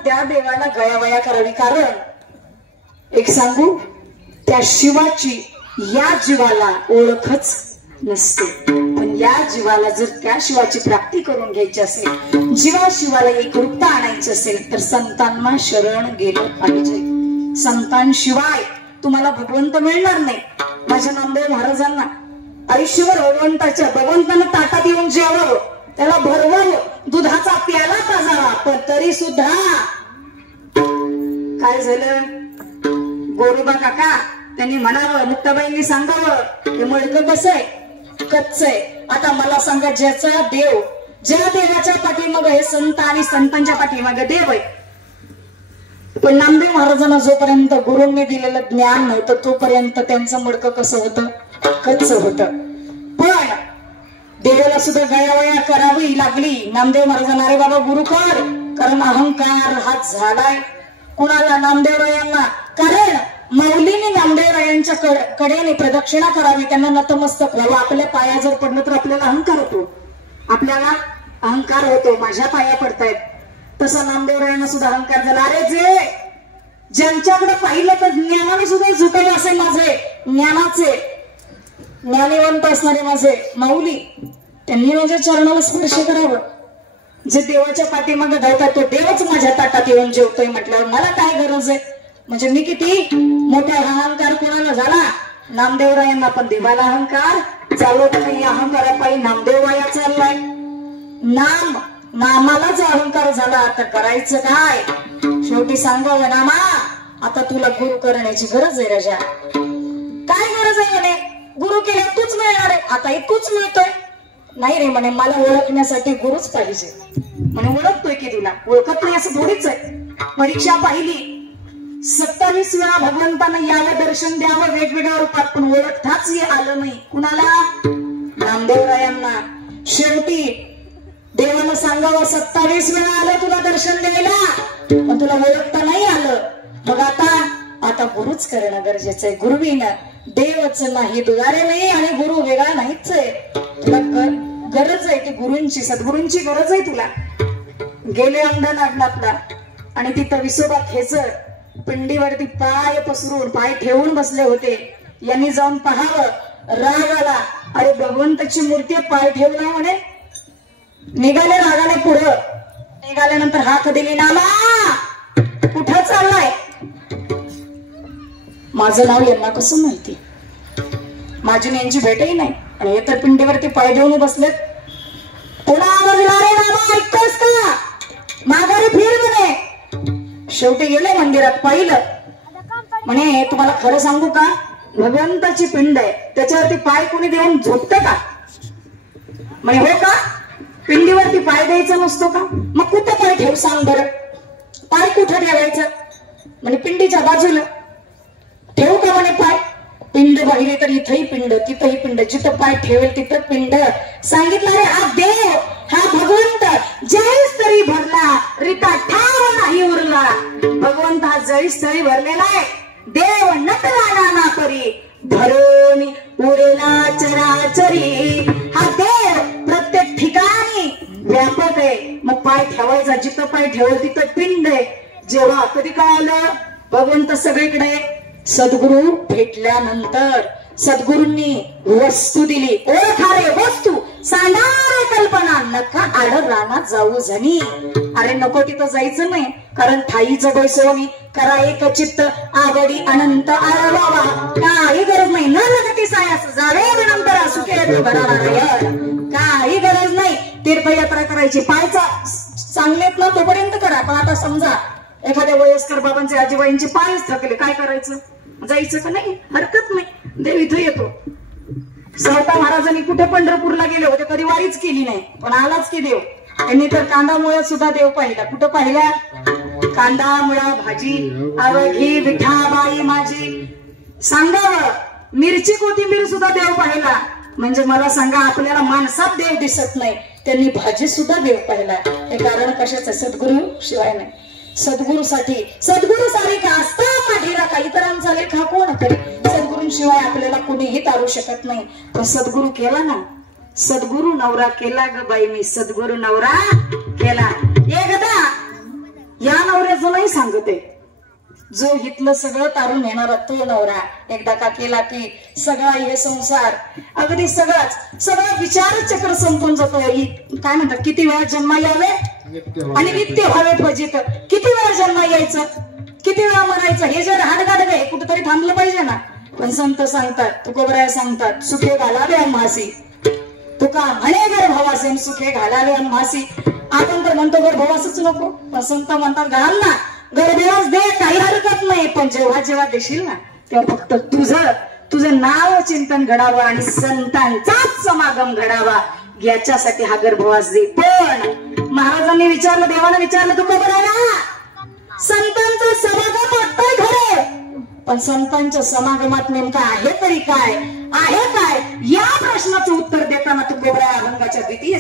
त्या देवाला गयावया करावी. कारण एक सांगू, त्या शिवाची या जीवाला ओळखच नसते. पण या जीवाला जर त्या शिवाची प्राप्ती करून घ्यायची असेल, जीवा शिवाला एक रूपता आणायची असेल तर संतांना शरण गेलं पाहिजे. संतांशिवाय तुम्हाला भगवंत मिळणार नाही. माझ्या नामदेव महाराजांना आयुष्यभर भगवंतानं ताटात येऊन जेवावं, त्याला भरवावं, दुधाचा प्याला पाजावा, पण तरी सुद्धा काय झालं? गोरोबा काका त्यांनी म्हणावं, मुक्ताबाईंनी सांगावं, हे मडकं कसं आहे? कच्च आहे. आता मला सांगा, ज्याचा देव, ज्या देवाच्या पाठीमाग हे संत आणि संतांच्या पाठीमाग देव आहे, पण नामदेव महाराजांना जोपर्यंत गुरूंनी दिलेलं ज्ञान नव्हतं तोपर्यंत त्यांचं मडकं कसं होतं, कच्च होतं. पण देवाला सुद्धा गयावया करावी लागली. नामदेव महाराजांना अरे बाबा गुरु कर, कारण अहंकार हा झालाय कुणाला, नामदेवरायांना. कारण मौलीने नामदेवरायांच्या कडेने प्रदक्षिणा करावी, त्यांना नतमस्तक व्हावं. आपल्या पाया जर पडलं तर आपल्याला अहंकार होतो, आपल्याला अहंकार होतो, माझ्या पाया पडतायत. तसा नामदेवरायांना सुद्धा अहंकार झाला. अरे जे ज्यांच्याकडे पाहिलं तर ज्ञानाने सुद्धा झुकले असे माझे ज्ञानाचे ज्ञानीवंत असणारे माझे माऊली, त्यांनी माझ्या चरणाला स्पर्श करावं. जे देवाच्या पाठीमागे धावतात तो देवच माझ्या ताटात येऊन जेवतोय म्हटल्यावर मला काय गरज आहे. म्हणजे मी किती मोठा अहंकार कोणाला झाला, नामदेवरायांना. पण देवाला अहंकार चालवत नाही, अहंकारापायी नामदेवराया चाललाय. नामालाच अहंकार झाला. आता करायचं काय, शेवटी सांगावं नामा आता तुला गुरु करण्याची गरज आहे राजा. काय गरज आहे म्हणे, गुरु केल्या तूच मिळणार आहे. आता तूच मिळतोय. नाही रे म्हणे, मला ओळखण्यासाठी गुरुच पाहिजे. म्हणे ओळखतोय की तुला, ओळखत नाही असं थोडीच आहे. परीक्षा पाहिली 27 वेळा भगवंतानं यावं, दर्शन द्यावं वेगवेगळ्या रूपात, पण ओळखताच आलं नाही. कुणाला, नामदेवरायांना. शेवटी देवानं सांगावं 27 वेळा आलं तुला दर्शन द्यायला, पण तुला ओळखता नाही आलं. मग आता गुरुच करणं गरजेचं आहे. गुरुविना देवच नाही, दुगारे नाही आणि गुरु वेगळा नाहीच आहे. तुला गरज आहे की गुरूंची, सद्गुरूंची गरज आहे तुला. गेले अंधनागनातला आणि तिथं विसोबा खेचर पिंडीवरती पाय पसरून पाय ठेवून बसले होते. यांनी जाऊन पाहावं, राग आला. अरे भगवंताची मूर्ती पाय ठेवला म्हणे. निघाले रागाने पुढं. निघाल्यानंतर हात दिली, नामा कुठं चाललाय. माझं नाव यांना कसं माहिती, माझी यांची भेटही नाही आणि हे तर पिंडीवरती पाय ठेवून बसलेत. पुन्हा आवाज दिला, रे नामा ऐकतोस का, माघारी फिर म्हणे. शेवटी गेले मंदिरात, पाहिलं. म्हणे तुम्हाला खरं सांगू का, भगवंताची पिंड आहे त्याच्यावरती पाय कोणी देऊन झोपतं का. म्हणे हो का, पिंडीवरती पाय द्यायचा नसतो का. मग कुठं पाय ठेव सांग बरं, पाय कुठं ठेवायचं. म्हणे पिंडीच्या बाजूला. ठेवू का म्हणे पाय. पिंड पाहिले तर इथंही पिंड तिथंही पिंड, जिथं पाय ठेवेल तिथं पिंड. सांगितलं रे हा देव हा भगवंत जैस तरी भरला रिता ठाव नाही उरला. भगवंत हा जैस तरी भरलेला आहे. देव नटला ना परी भरून उरेला चराचरी. हा देव प्रत्येक ठिकाणी व्यापक आहे. मग पाय ठेवायचा जिथं पाय ठेवल तिथं पिंड आहे. जेव्हा कधी कळालं भगवंत सगळीकडे. सद्गुरु भेटल्यानंतर सद्गुरूंनी वस्तू दिली. ओळखा रे वस्तू, सांगा रे कल्पना, नका आड रानात जाऊ जणी. अरे नको तिथं जायचं नाही, कारण ठाईचं बैसवणी करा एक चित्त आवडी अनंत आळवावा. काही गरज नाही, न लगती सायास जावे नंतर सुखे काही गरज नाही. तीर्थयात्रा करायची, पायचा चांगलेत ना तोपर्यंत करा. पण आता समजा एखाद्या वयस्कर बाबांचे आजीबाईंचे पायच थकले, काय करायचं, जायचं का नाही. हरकत नाही, देव इथं येतो. सहता महाराजांनी कुठे पंढरपूरला गेले होते, कधी वारीच केली नाही, पण आलाच की देव. त्यांनी तर कांदामुळे सुद्धा देव पाहिला. कुठं पाहिला, कांदा मुळा भाजी अवघी विठाबाई माझी. सांगावं मिरची कोथिंबीर सुद्धा देव पाहिला. म्हणजे मला सांगा, आपल्याला माणसात देव दिसत नाही, त्यांनी भाजी सुद्धा देव पाहिला. हे कारण कशाचं, सद्गुरु शिवाय नाही. सद्गुरूसाठी सद्गुरु सारी का असता पाठीरा का, इतरांचा लेखा कोण करी. सद्गुरूंशिवाय आपल्याला कुणीही तारू शकत नाही. पण सद्गुरु केला ना, सद्गुरु नवरा केला ग बाई मी, सद्गुरु नवरा केला. एकदा या नवऱ्याचं नाही सांगते, जो हितलं सगळं तारून येणारा तो नवरा एकदा का केला की सगळा हे संसार अगदी सगळं विचार चक्र संपून जातो. काय म्हणतात, किती वेळा जन्मा यावे आणि नित्य व्हावे फजित. किती वेळा जन्मा यायचं, किती वेळा मरायचं, हे जर हाडगाड आहे कुठेतरी थांबलं पाहिजे ना. पण संत सांगतात, तुकोबराय सांगतात, सुखे घालावे मासी. तुका म्हणे गर्भवासेन सुखे घालावे मासी. आपण तर म्हणतो गर्भवासच नको, पण संत म्हणतात घाल ना, गर्भवास दे, काही हरकत नाही. पण जेव्हा जेव्हा देशील ना तेव्हा फक्त तुझं नाव चिंतन घडावं आणि संतांचाच समागम घडावा, याच्यासाठी हा गर्भवास दे. पण महाराजांनी विचारलं, देवानं विचारलं, तुकोबराया संतांचा संतांचं समागम वाटतंय खरे, पण संतांच्या समागमात नेमका आहे तरी काय, आहे काय या प्रश्नाचं उत्तर देताना तुकोबराय अभंगाच्या द्वितीय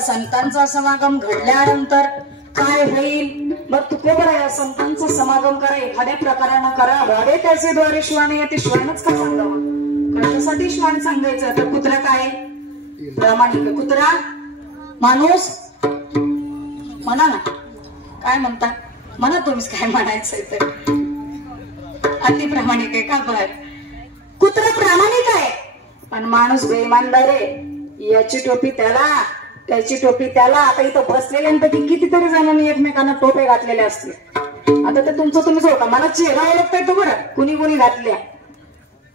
संतांचा समागम घडल्यानंतर काय होईल, मग तुकोबराय संतांचा समागम करा, एखाद्या प्रकारानं करा, वाडे त्याचे द्वारे श्वाने येते, श्वानच का सांगावं, कशासाठी श्वान सांगायचं, तर कुत्रा काय प्रामाणिक, कुत्रा माणूस म्हणा ना, काय म्हणता म्हणा तुम्हीच काय म्हणायचंय तर, अति प्रामाणिक आहे का, बर कुत्रा प्रामाणिक आहे पण माणूस बेईमानदार आहे, याची टोपी त्याला त्याची टोपी त्याला. आता इथं बसलेल्यांपैकी कितीतरी जणांनी एकमेकांना टोपे घातलेले असते, आता ते तुमचं तुम्हीच होता, मला चेहरा ओळखताय तो बरं, कुणी कुणी घातल्या,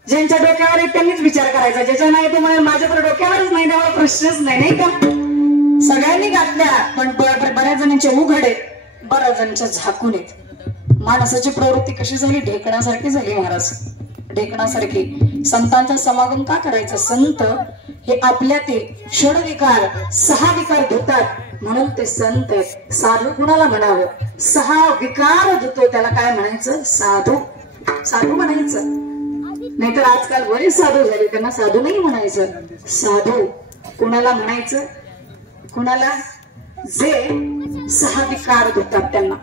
ज्यांच्या डोक्यावर आहे त्यांनीच विचार करायचा, ज्याच्या नाही तो म्हणजे माझ्या तर डोक्यावरच नाही, त्यामुळे प्रश्नच नाही, नाही का, सगळ्यांनी घातल्या, पण बऱ्याच जणांचे उघड आहेत, बऱ्याच जणांच्या झाकून आहेत. माणसाची प्रवृत्ती कशी झाली, ढेकणासारखी झाली महाराज, ढेकणासारखी. संतांचा समागम का करायचा, संत हे आपल्यातील षडविकार 6 विकार धुतात म्हणून ते संत आहेत. साधू कुणाला म्हणावं, 6 विकार धुतो त्याला काय म्हणायचं, साधू, साधू म्हणायचं. नाहीतर आजकाल बरेच साधू झाले, त्यांना साधू नाही म्हणायचं, साधू कुणाला म्हणायचं, कुणाला जे 6 विकार धुतात त्यांना.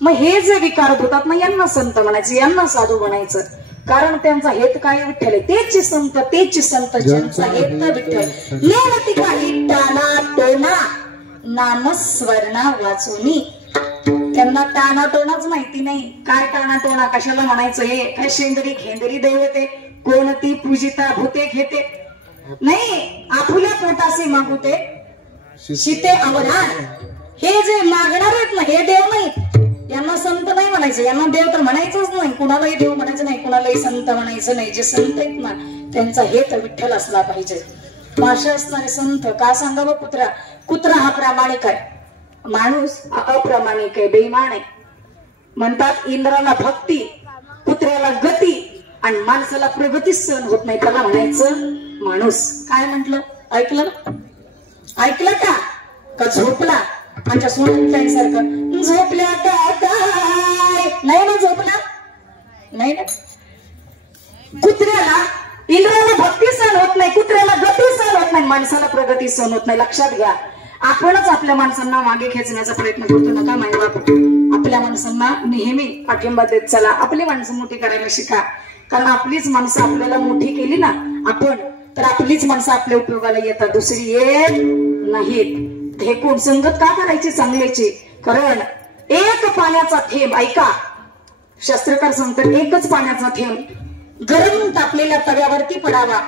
मग हे जे विकार धुतात ना यांना संत म्हणायचं, यांना साधू म्हणायचं, कारण त्यांचा हेत काय विठ्ठल आहे, तेच संत, तेच संत ज्यांचा हेत विठ्ठल. लेवती काही टाना टोना नामस्वर्णा वाचुनी, त्यांना टाना टोनाच माहिती नाही, काय टाना टोना कशाला म्हणायचं, हे काय शेंदरी घेंदरी दैवते, कोणती पूजिता भूते घेते, नाही आपुल्या पोटासे मागुते शीते अवधान. हे जे मागणार आहेत ना हे देव नाहीत, यांना संत नाही म्हणायचं, यांना देव तर म्हणायचंच नाही, कुणालाही देव म्हणायचं नाही, कुणालाही संत म्हणायचं नाही. जे संत आहेत ना त्यांचा हेत विठ्ठल असला पाहिजे. माशा असणारे संत का सांगावं, कुत्रा, कुत्रा हा प्रामाणिक आहे, माणूस हा अप्रामाणिक आहे, बेईमान आहे. म्हणतात इंद्राला भक्ती, कुत्र्याला गती आणि माणसाला प्रगती सहन होत नाही, त्याला म्हणायचं माणूस. काय म्हंटल, ऐकलं, ऐकलं का झोपला, आमच्या सोनताईसारखं झोपल्या का काय, नाही ना झोपला, नाही ना. कुत्र्याला इंद्राला भक्ती सहन होत नाही, कुत्र्याला गती सहन होत नाही, माणसाला प्रगती सहन होत नाही. लक्षात घ्या, आपणच आपल्या माणसांना मागे खेचण्याचा प्रयत्न करतो. नका मायबाप आपल्या माणसांना नेहमी पाठिंबा देत चला. आपली माणसं मोठी करायला शिका, कारण आपलीच माणसं आपल्याला मोठी केली ना आपण, तर आपलीच माणसं आपल्या उपयोगाला येतात, दुसरी येत नाहीत. हे कोण संगत का करायची चांगल्याची? कारण एक पाण्याचा थेंब, ऐका शास्त्रकार सांगतात, एकच पाण्याचा थेंब गरम तापलेल्या तव्यावरती पडावा,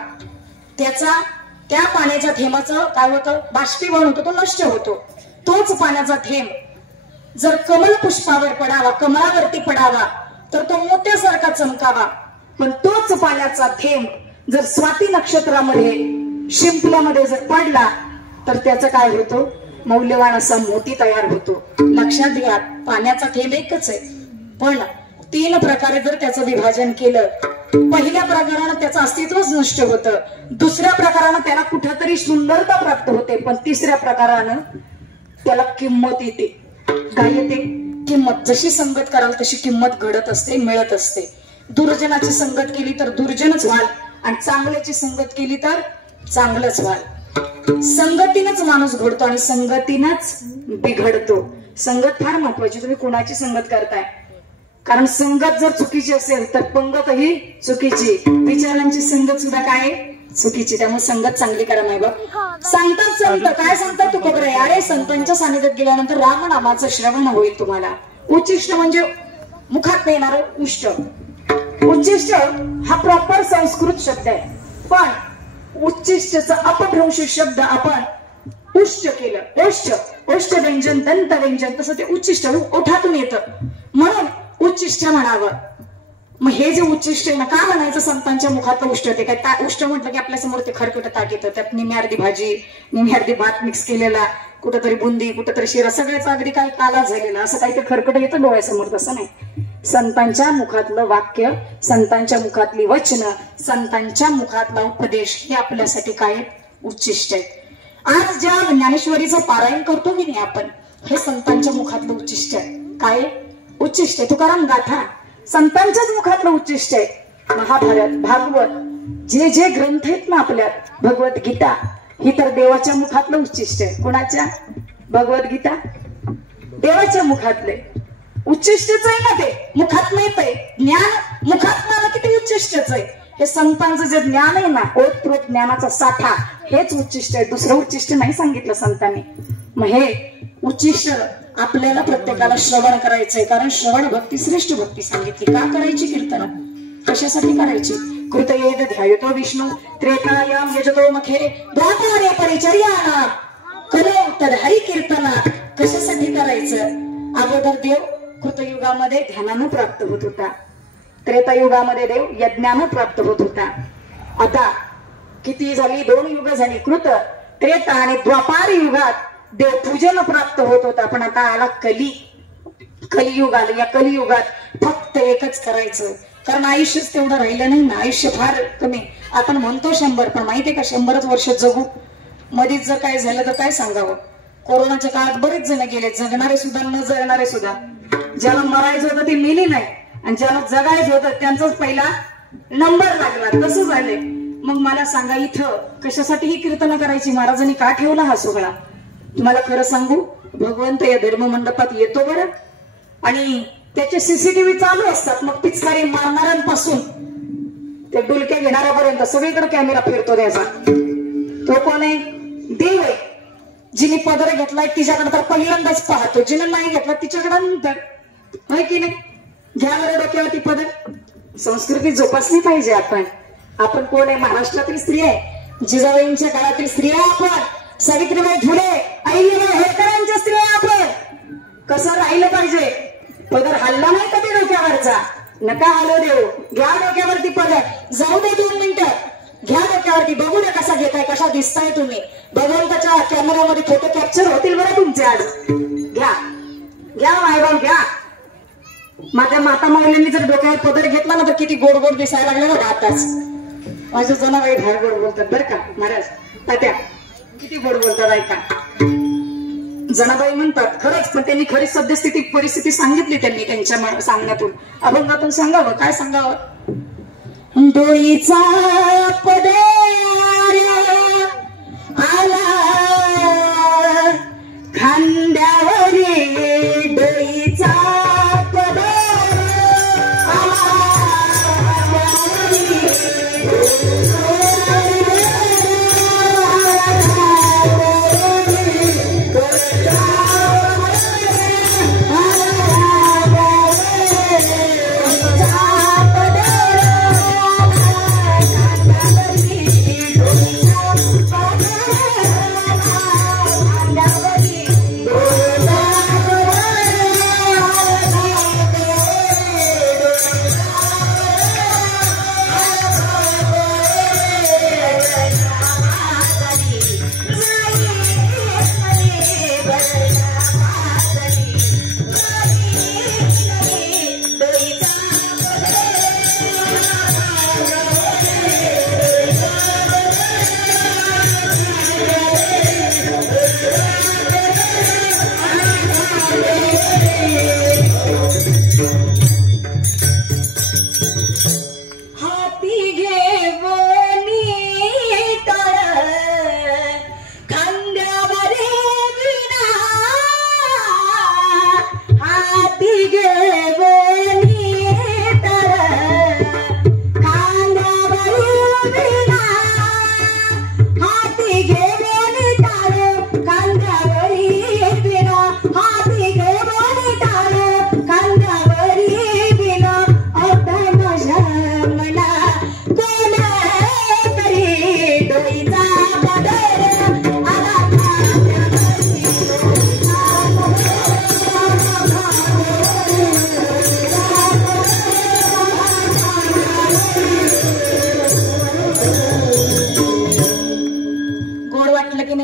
त्या पाण्याच्या थेंबाचं काय होतं? बाष्पीभवन होतं, तो नष्ट होतो. तोच पाण्याचा थेंब जर कमल पुष्पावर पडावा, कमळावरती पडावा, तर तो मोत्यासारखा चमकावा. पण तोच पाण्याचा थेंब जर स्वाती नक्षत्रामध्ये शिंपल्यामध्ये जर पडला, तर त्याचं काय होतं? मौल्यवान असा मोती तयार होतो. लक्षात घ्या, पाण्याचा थेंब एकच आहे, पण 3 प्रकारे जर त्याचं विभाजन केलं, पहिल्या प्रकारानं त्याचं अस्तित्वच नष्ट होतं, दुसऱ्या प्रकारानं त्याला कुठेतरी सुंदरता प्राप्त होते, पण तिसऱ्या प्रकारानं त्याला किंमत येते. काय येते? किंमत. जशी संगत कराल तशी किंमत घडत असते, मिळत असते. दुर्जनाची संगत केली तर दुर्जनच व्हाल, आणि चांगल्याची संगत केली तर चांगलंच व्हाल. संगतीनच माणूस घडतो आणि संगतीनच बिघडतो. संगत फार महत्वाची. तुम्ही कोणाची संगत करताय? कारण संगत जर चुकीची असेल तर पंगतही चुकीची, विचारांची संगत सुद्धा काय चुकीची. त्यामुळे संगत चांगली करा. नाही बघ सांगतात संत, काय सांगतात तुकोबरे? अरे संतांच्या सानिध्यात गेल्यानंतर रामनामाचं श्रवण होईल तुम्हाला. उच्चिष्ट म्हणजे मुखात येणार उष्ट. उच्चिष्ट हा प्रॉपर संस्कृत शब्द आहे, पण उच्चिष्टचा अपभ्रंश शब्द आपण उष्ट केलं. ओष्ट व्यंजन, दंत व्यंजन, तसं ते उच्चिष्ट ओठातून येतं, म्हणून उच्चिष्ट म्हणावं. मग हे जे उच्चिष्ट आहे ना, का म्हणायचं? संतांच्या मुखात उष्ट होते. काय उष्ट म्हटलं की आपल्या समोर ते खरकट ताट येतं, त्यात निम्मी अर्धी भाजी, निम्मी अर्धी भात मिक्स केलेला, कुठंतरी बुंदी, कुठंतरी शिरा, सगळ्याचा अगदी काय काला झालेला, असं काही ते खरकट येतं डोळ्यासमोर. तसं नाही. संतांच्या मुखातलं वाक्य, संतांच्या मुखातली वचनं, संतांच्या मुखातला उपदेश हे आपल्यासाठी काय उच्चिष्ट आहे. आज ज्या ज्ञानेश्वरीचं पारायण करतो की नाही आपण, हे संतांच्या मुखातलं उच्चिष्ट आहे. काय उच्चिष्ट आहे? तुकाराम गाथा संतांच्याच मुखातलं उच्चिष्ट आहे. महाभारत, भागवत, जे ग्रंथ आहेत ना आपल्यात, भगवद्गीता ही तर देवाच्या मुखातलं उच्चिष्ट आहे. कोणाच्या? भगवद्गीता देवाच्या मुखातले उच्चिष्टच आहे ना, ते मुखात मिळतंय. ज्ञान मुखात मला किती उच्चिष्टच आहे. हे संतांचं जे ज्ञान आहे ना, ओतप्रोत ज्ञानाचा साठा, हेच उच्चिष्ट आहे. दुसरं उच्चिष्ट नाही सांगितलं संतांनी. मग हे उच्चिष्ट आपल्याला प्रत्येकाला श्रवण करायचंय, कारण श्रवण भक्ती श्रेष्ठ भक्ती सांगितली. का करायची कीर्तन? कशासाठी करायची? कृतयेद ध्यायतो विष्णू त्रेतायाम यजतो मखे द्वापारे परिचर्याना करो तदहरी कीर्तना. कशासाठी करायचं? अगोदर देव कृतयुगामध्ये ध्यानानं प्राप्त होत होता, त्रेतायुगामध्ये देव यज्ञानं प्राप्त होत होता. आता किती झाली? 2 युग झाली. कृत, त्रेता आणि द्वापार युगात देव पूजन प्राप्त होत होता. पण आता आला कलियुग आलं. या कलियुगात फक्त एकच करायचं, कारण आयुष्यच तेवढं राहिलं नाही ना. आयुष्य फार कमी. आपण म्हणतो 100, पण माहितीये का 100च वर्ष जगू? मध्येच जर काय झालं तर काय सांगावं? कोरोनाच्या काळात बरेच जण गेले, जगणारे सुद्धा न जगणारे सुद्धा. ज्याला मरायचं होतं ते मेली नाही, आणि ज्याला जगायचं होतं त्यांचाच पहिला नंबर लागला. तसं झालंय. मग मला सांगा, इथं कशासाठी ही कीर्तन करायची? महाराजांनी का ठेवला हा सोहळा? तुम्हाला खरं सांगू, भगवंत या धर्म मंडपात येतो बरं, आणि त्याचे सीसीटीव्ही चालू असतात. मग पिचकारी मारणाऱ्यांपासून ते डुलक्या घेणाऱ्यापर्यंत सगळीकडे कॅमेरा फिरतो त्याचा. तो कोण आहे? देव आहे. जिने पदर घेतलाय तिच्याकडे तर पहिल्यांदाच पाहतो, जिने नाही घेतला तिच्याकडे नंतर. होय की नाही? घ्या बरं डोक्यावरती पदर. संस्कृती जोपासली पाहिजे आपण. आपण कोण आहे? महाराष्ट्रातील स्त्री आहे, जिजाबाईंच्या काळातील स्त्री आहे आपण, सावित्रीबाई फुले, अहिल्याबाई होळकरांच्या स्त्री आहे आपण. कसं राहिलं पाहिजे? पदर हल्ला नाही कधी डोक्यावरचा, नका हलू देऊ. घ्या डोक्यावरती पदर. जाऊ दे 2 मिनिटं, घ्या डोक्यावरती. बघू दे कसा घेताय, कशा दिसताय तुम्ही. भगवंताच्या कॅमेऱ्यामध्ये फोटो कॅप्चर होतील बरं तुमचे आज. घ्या घ्या मायबाब घ्या. माझ्या माता माऊलींनी जर डोक्यावर पदर घेतला ना, तर किती गोड गोड दिसायला लागले ना आताच. माझ्या जनाबाई बाहेर गोड बोलतात बरं का महाराज. तात्या किती गोड बोलतात ऐका. जनाबाई म्हणतात खरंच, पण त्यांनी खरी सद्यस्थिती परिस्थिती सांगितली त्यांनी त्यांच्या सांगण्यातून. अभंगातून सांगावं, काय सांगावं? डोईचा पदर आला खांद्यावरी, डोईचा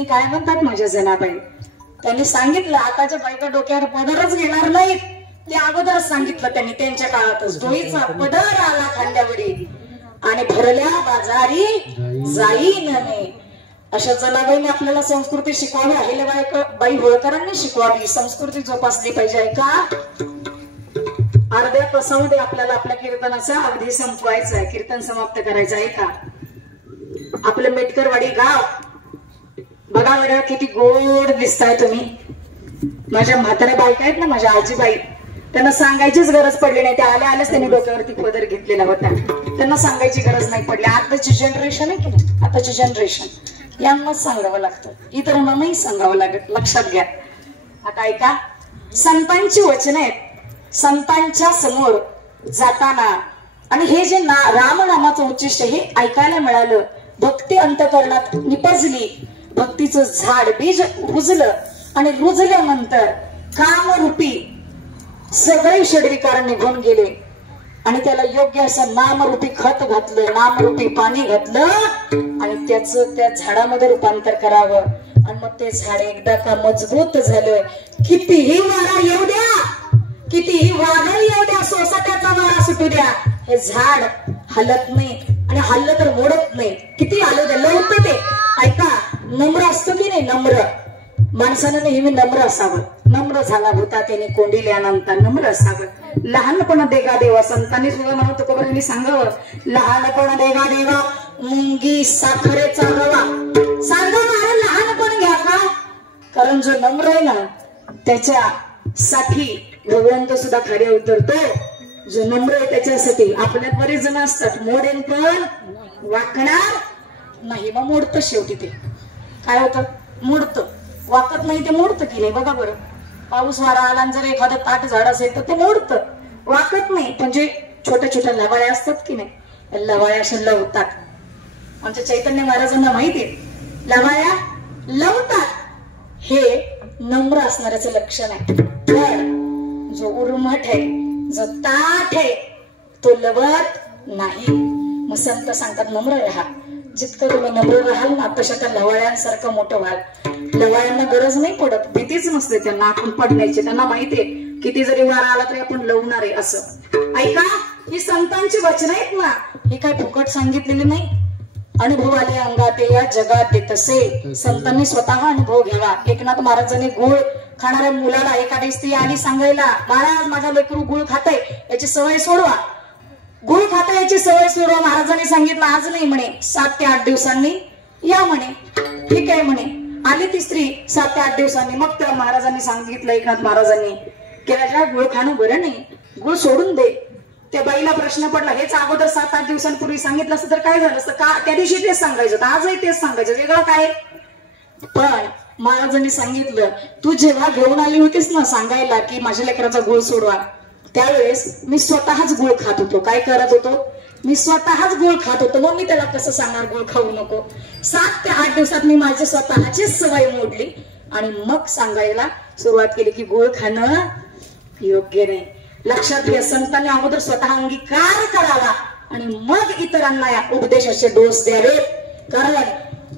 काय म्हणतात माझ्या जनाबाई, त्यांनी सांगितलं आताच्या बायका डोक्यावर पदरच घेणार नाहीत, ते अगोदरच सांगितलं त्यांनी त्यांच्या काळातच. डोईचा पदर आला खांद्यावरी आणि भरल्या बाजारी जाईन नाही. अशा जनाबाईने आपल्याला संस्कृती शिकवावी, अहिल्याबाई होळकरांनी शिकवावी, संस्कृती जोपासली पाहिजे. का अर्ध्या तासामध्ये आपल्याला आपल्या कीर्तनाचा अगदी संपवायचं आहे, कीर्तन समाप्त करायचं आहे. का आपलं मेटकरवाडी गाव बघा बरं किती गोड दिसताय तुम्ही. माझ्या म्हाताऱ्या बायका आहेत ना, माझ्या आजीबाई, त्यांना सांगायचीच गरज पडली नाही. त्या आल्याच त्यांनी डोक्यावरती पदर घेतलेला होता, त्यांना सांगायची गरज नाही पडली. आताची जनरेशन आहे की नाही, आताची जनरेशन यांनाच सांगावं लागतं, इतरांना नाही सांगावं लागत. लक्षात घ्या. आता ऐका, संतांची वचन आहेत, संतांच्या समोर जाताना आणि हे जे रामनामाचं उच्चिष्ट हे ऐकायला मिळालं, भक्ती अंतकरणात निपजली, भक्तीचं झाड बीज रुजलं आणि रुजल्यानंतर कामरूपी सगळे षडविकार निघून गेले आणि त्याला योग्य असं नामरूपी खत घातलं, नामरूपी पाणी घातलं आणि त्याचं त्या झाडामध्ये रूपांतर करावं. आणि मग ते झाड एकदा का मजबूत झालं, कितीही वारा येऊ द्या, कितीही वादळ येऊ द्या, सोसाट्याचा वारा सुटू द्या, हे झाड हलत नाही आणि हल्लं तर मोडत नाही. किती आलं द्या, लवतं ते. ऐका, नम्र असतो की नाही, नम्र माणसानं नेहमी नम्र असावं. नम्र झाला होता त्याने कोंडिल्यानंतर नम्र असावं. लहानपण देगा देवा, संतांनी सुद्धा म्हणत तुकोबांनी सांगावं, लहानपण देगा देवा मुंगी साखरेचा रवा. सांगा मला लहानपण घ्या का, कारण जो नम्र आहे ना त्याच्यासाठी भगवंत सुद्धा खरे उतरतो. जो नम्र आहे त्याच्यासाठी. आपल्यात बरेच जण असतात मोडेन पण वाकणार नाही, मग मोडतं शेवटी. ते काय होतं, मोडतं. वाकत नाही ते मोडतं की नाही. बघा बरं, पाऊस वारा आला जर एखादं ताट झाड असेल तर ते मोडतं, वाकत नाही. पण जे छोट्या छोट्या लवाळ्या असतात की नाही, लवाळ्या अशा लवतात. आमच्या चैतन्य महाराजांना माहितीये, लवाळ्या लवतात. हे नम्र असणाऱ्याचं लक्षण आहे. पण जो उर्मट आहे, जो ताठ आहे, तो लवत नाही. मग संत सांगतात नम्र राहा. जितकं तुम्ही नम्र राहाल ना, तशा त्या लवाळ्यांसारखं मोठं व्हाल. लवाळ्यांना गरज नाही पडत, भीतीच नसते त्यांना आपण पडण्याची. त्यांना माहितीये किती जरी वारा आला तरी आपण लवणार आहे असं. ऐका, ही संतांची वचन आहेत ना, हे काय फुकट सांगितलेली नाही. अनुभव आले अंगात या जगात तसे संतांनी स्वतः अनुभव घ्यावा. एकनाथ महाराजांनी गुळ खाणाऱ्या मुलाला एखादी स्त्री आली सांगायला, महाराज माझा लेकरू गुळ खाते याची सवय सोडवा, गुळ खाते याची सवय सोडवा. महाराजांनी सांगितलं आज नाही म्हणे, 7 ते 8 दिवसांनी या म्हणे. ठीक आहे म्हणे. आली ती स्त्री 7 ते 8 दिवसांनी. मग त्या महाराजांनी सांगितलं, एकनाथ महाराजांनी की राजा गुळ खाणं बरं नाही, गुळ सोडून दे. त्या बाईला प्रश्न पडला, हेच अगोदर 7-8 दिवसांपूर्वी सांगितलं असतं तर काय झालं असतं का? त्या दिवशी तेच सांगायचं, आजही तेच सांगायचं, वेगळं काय? पण महाराजांनी सांगितलं, तू जेव्हा घेऊन आली होतीस ना सांगायला की माझ्या लेकराचा गुळ सोडवा, त्यावेळेस मी स्वतःच गुळ खात होतो. काय करत होतो? मी स्वतःच गुळ खात होतो. मग मी त्याला कसं सांगणार गुळ खाऊ नको? 7 ते 8 दिवसात मी माझी स्वतःचीच सवय मोडली आणि मग सांगायला सुरुवात केली की गुळ खाणं योग्य नाही. लक्षात घ्या, संतांनी अगोदर स्वतः अंगीकार करावा आणि मग इतरांना या उपदेशाचे डोस द्यावे. कारण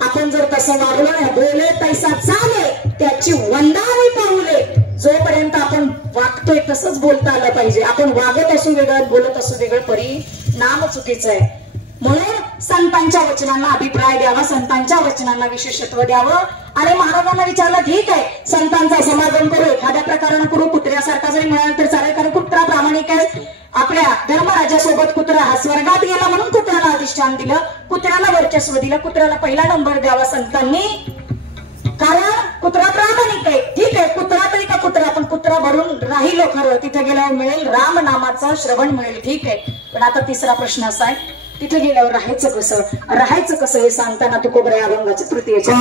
आपण जर तसं वागलो नाही, बोले पैसा चाले त्याची वंदावी पाऊले, जोपर्यंत आपण वागतोय तसंच बोलता आलं पाहिजे. आपण वागत असू वेगळं, बोलत असू वेगळं, परिणाम चुकीचा आहे. म्हणून संतांच्या वचनांना अभिप्राय द्यावा, संतांच्या वचनांना विशेषत्व द्यावं. अरे महाराजांना विचारलं, ठीक आहे संतांचा समागम करू, एखाद्या प्रकारानं करू, कुत्र्यासारखा जरी मिळाला तर चालेल, कारण कुत्रा प्रामाणिक आहे. आपल्या धर्मराजासोबत कुत्रा हा स्वर्गात गेला म्हणून कुत्र्याला अधिष्ठान दिलं, कुत्र्याला वर्चस्व दिलं, कुत्र्याला पहिला नंबर द्यावा संतांनी, कारण कुत्रा प्रामाणिक आहे. ठीक आहे, कुत्रा तरी का कुत्रा, पण कुत्रा भरून राहिलो खरं, तिथे गेल्यावर मिळेल राम नामाचं श्रवण मिळेल. ठीक आहे, पण आता तिसरा प्रश्न असा आहे, तिथे गेल्यावर राहायचं कसं? राहायचं कसं हे सांगताना तुकोबराय अभंगाच्या तृतीयेच्या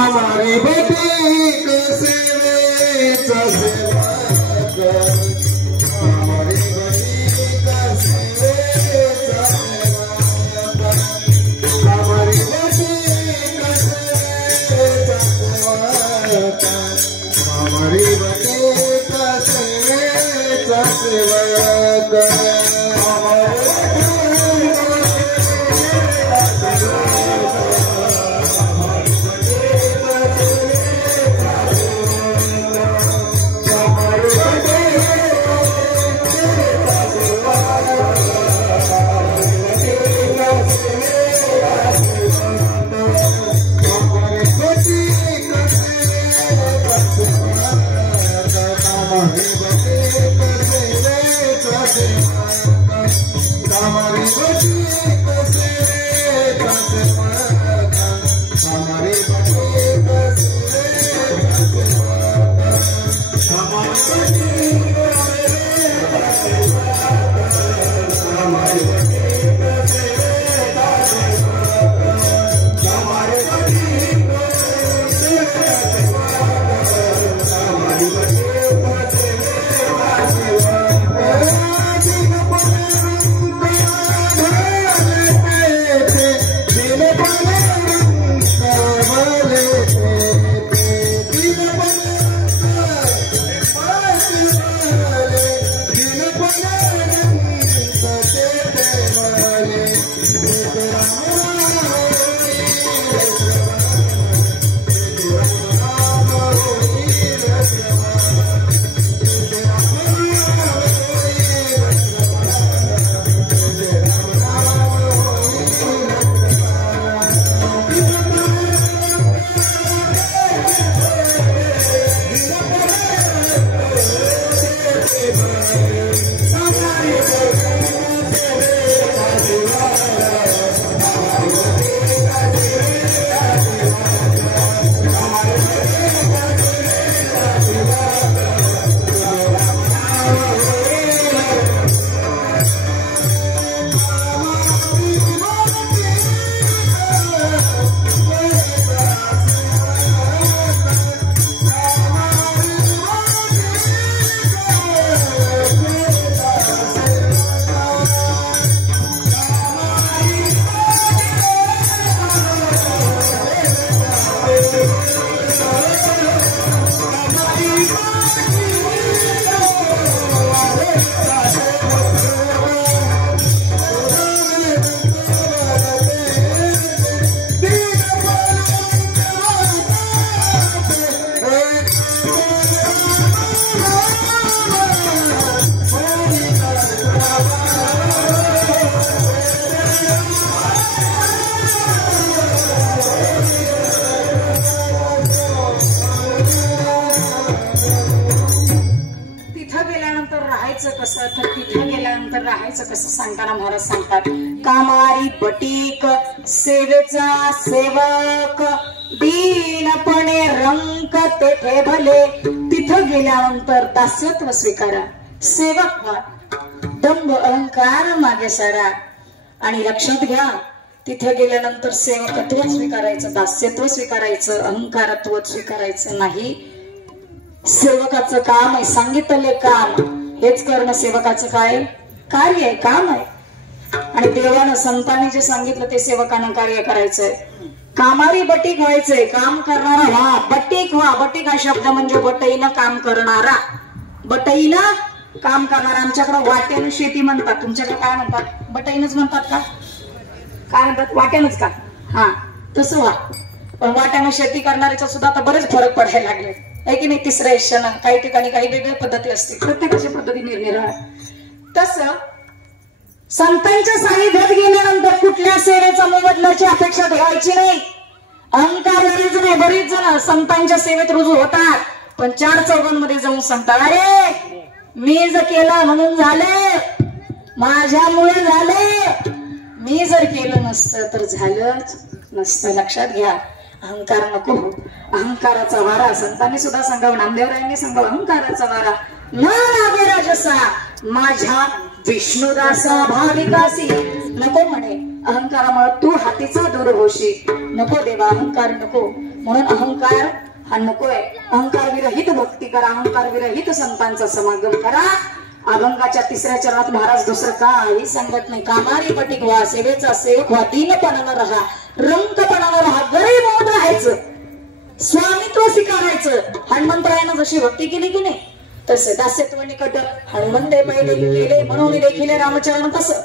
राहायचं कसं तर तिथं गेल्यानंतर राहायचं कसं सांगताना महाराज सांगतात, कामारी बटीक सेवेचा सेवक दीनपणे रंक तेथे भले, तिथं गेल्यानंतर दास्यत्व स्वीकारा, सेवक व्हा, दंभ अहंकार मागे सारा. आणि लक्षात घ्या, तिथे गेल्यानंतर सेवकत्व स्वीकारायचं, दास्यत्व स्वीकारायचं, अहंकारत्व स्वीकारायचं नाही. सेवकाचं काम आहे, सांगितले काम हेच करणं सेवकाचं काय कार्य आहे, काम आहे. आणि देवानं संतांनी जे सांगितलं ते सेवकानं कार्य करायचंय. कामारी बटीक व्हायचंय, काम करणारा व्हा, बटीक व्हा. बटीक हा शब्द म्हणजे बटईनं काम करणारा, बटईनं काम करणारा. आमच्याकडे वाट्यानं शेती म्हणतात, तुमच्याकडे काय म्हणतात? बटईनच म्हणतात का? काय म्हणतात? वाट्यानच का? हा, तसं व्हा. पण वाट्यानं शेती करणाऱ्याचा सुद्धा आता बरेच फरक पडायला लागले आहे की नाही. तिसऱ्या हिश्यानं काही ठिकाणी काही वेगळ्या पद्धती असते, प्रत्येकाच्या पद्धती निरनिराळ्या. तसं संतांच्या सानिध्यात गेल्यानंतर कुठल्या सेवेचा मोबदल्याची अपेक्षा ठेवायची नाही. अहंकार नाही. बरीच जण संतांच्या सेवेत रुजू होतात, पण 4 चौघांमध्ये जाऊन सांगतात, अरे मी जर केलं म्हणून झाले, माझ्यामुळे झाले, मी जर केलं नसतं तर झालंच नसतं. लक्षात घ्या, अहंकार नको. अहंकाराचा वारा संतांनी सुद्धा सांगावं, नामदेवरायांनी सांगावं, अहंकाराचा वारा न लागे राजसा माझ्या विष्णुदासा भाविकासी. नको म्हणे, अहंकारामुळे तू हातीचा दूर होशी. नको देवा, अहंकार नको. म्हणून अहंकार हा नकोय. अहंकार विरहित भक्ती करा, अहंकार विरहित संतांचा समागम करा. अभंगाच्या 3ऱ्या चरणात महाराज दुसरं काही सांगत नाही. कामारी बटीक व्हा, सेवेचा सेवक व्हा, दीनपणानं राहा, रंकपणानं राहा, गरीब होत राहायचं, स्वामित्व स्वीकारायचं. हनुमंतरायानं जशी भक्ती केली की नाही तसं दास्यत्व निकट हनुमंते पहिले केले, म्हणून देखील रामचरण तसं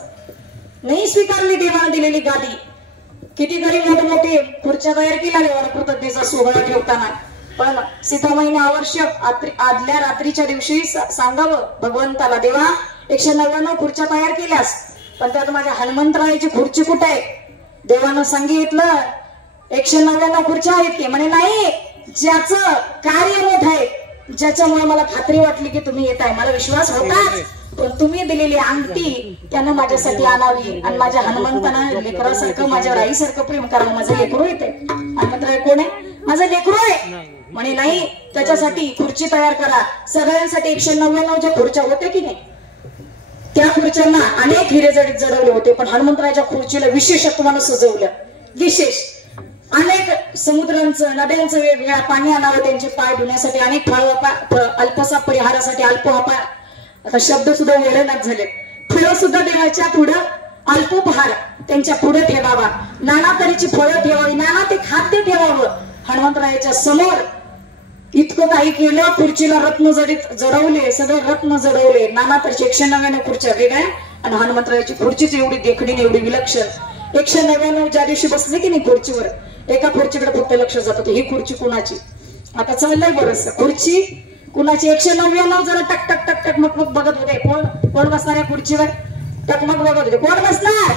नाही स्वीकारली देवानं दिलेली गादी. किती गरीब मोठे खुर्च्या तयार केल्या देवानं कृतज्ञतेचा सोहळा ठेवताना. पण सीतामाईने आवश्यक आदल्या रात्रीच्या दिवशी सांगावं भगवंताला, देवा 199 खुर्च्या तयार केल्यास, पण त्यात माझ्या हनुमंतरायाची खुर्ची कुठे आहे? देवानं सांगितलं 199 खुर्च्या आहेत की? म्हणे नाही, ज्याचं कार्य मोठं आहे, ज्याच्यामुळे मला खात्री वाटली की तुम्ही येत आहे, मला विश्वास होताच, पण तुम्ही दिलेली अंगठी त्यानं माझ्यासाठी आणावी. आणि माझ्या हनुमंतानं लेकरासारखं, माझ्या राईसारखं प्रेम करावं. माझं लेकरू येते. हनुमंतराय कोण आहे? माझं लेकरू आहे. म्हणे नाही, त्याच्यासाठी खुर्ची तयार करा. सगळ्यांसाठी 199 खुर्च्या होत्या की नाही, त्या खुर्च्यांना अनेक हिरे जडीत जडवले होते, पण हनुमंतरायाच्या खुर्चीला विशेषत्वानं सजवलं. विशेष अनेक समुद्रांचं, नद्यांचं वेगवेगळ्या पाणी आणावं त्यांचे पाय धुण्यासाठी, अनेक अल्पसा परिहारासाठी अल्पोहार. आता शब्द सुद्धा वेळेनाच झाले. फळं सुद्धा देवाच्या पुढं अल्पोपहार त्यांच्या पुढे ठेवावा, नाना तऱ्हेची फळं ठेवावी, नाना ते खाद्य ठेवावं. हनुमंतरायाच्या समोर इतकं काही केलं. खुर्चीला रत्न जडीत जडवले, सगळे रत्न जडवले, नाना तऱ्हेची 199 खुर्च्या वेगळ्या. आणि हनुमंतरायाची खुर्चीच एवढी देखणी, एवढी विलक्षण. 199 ज्या दिवशी बसले की नाही खुर्चीवर, एका खुर्चीकडे फक्त लक्ष जात होतं, ही खुर्ची कुणाची? आता चाललंय बरस, खुर्ची कुणाची? 199 जण टक टक टक टक मग बघत होते, कोण बसणार या खुर्चीवर? टकमक बघत होते, कोण बसणार?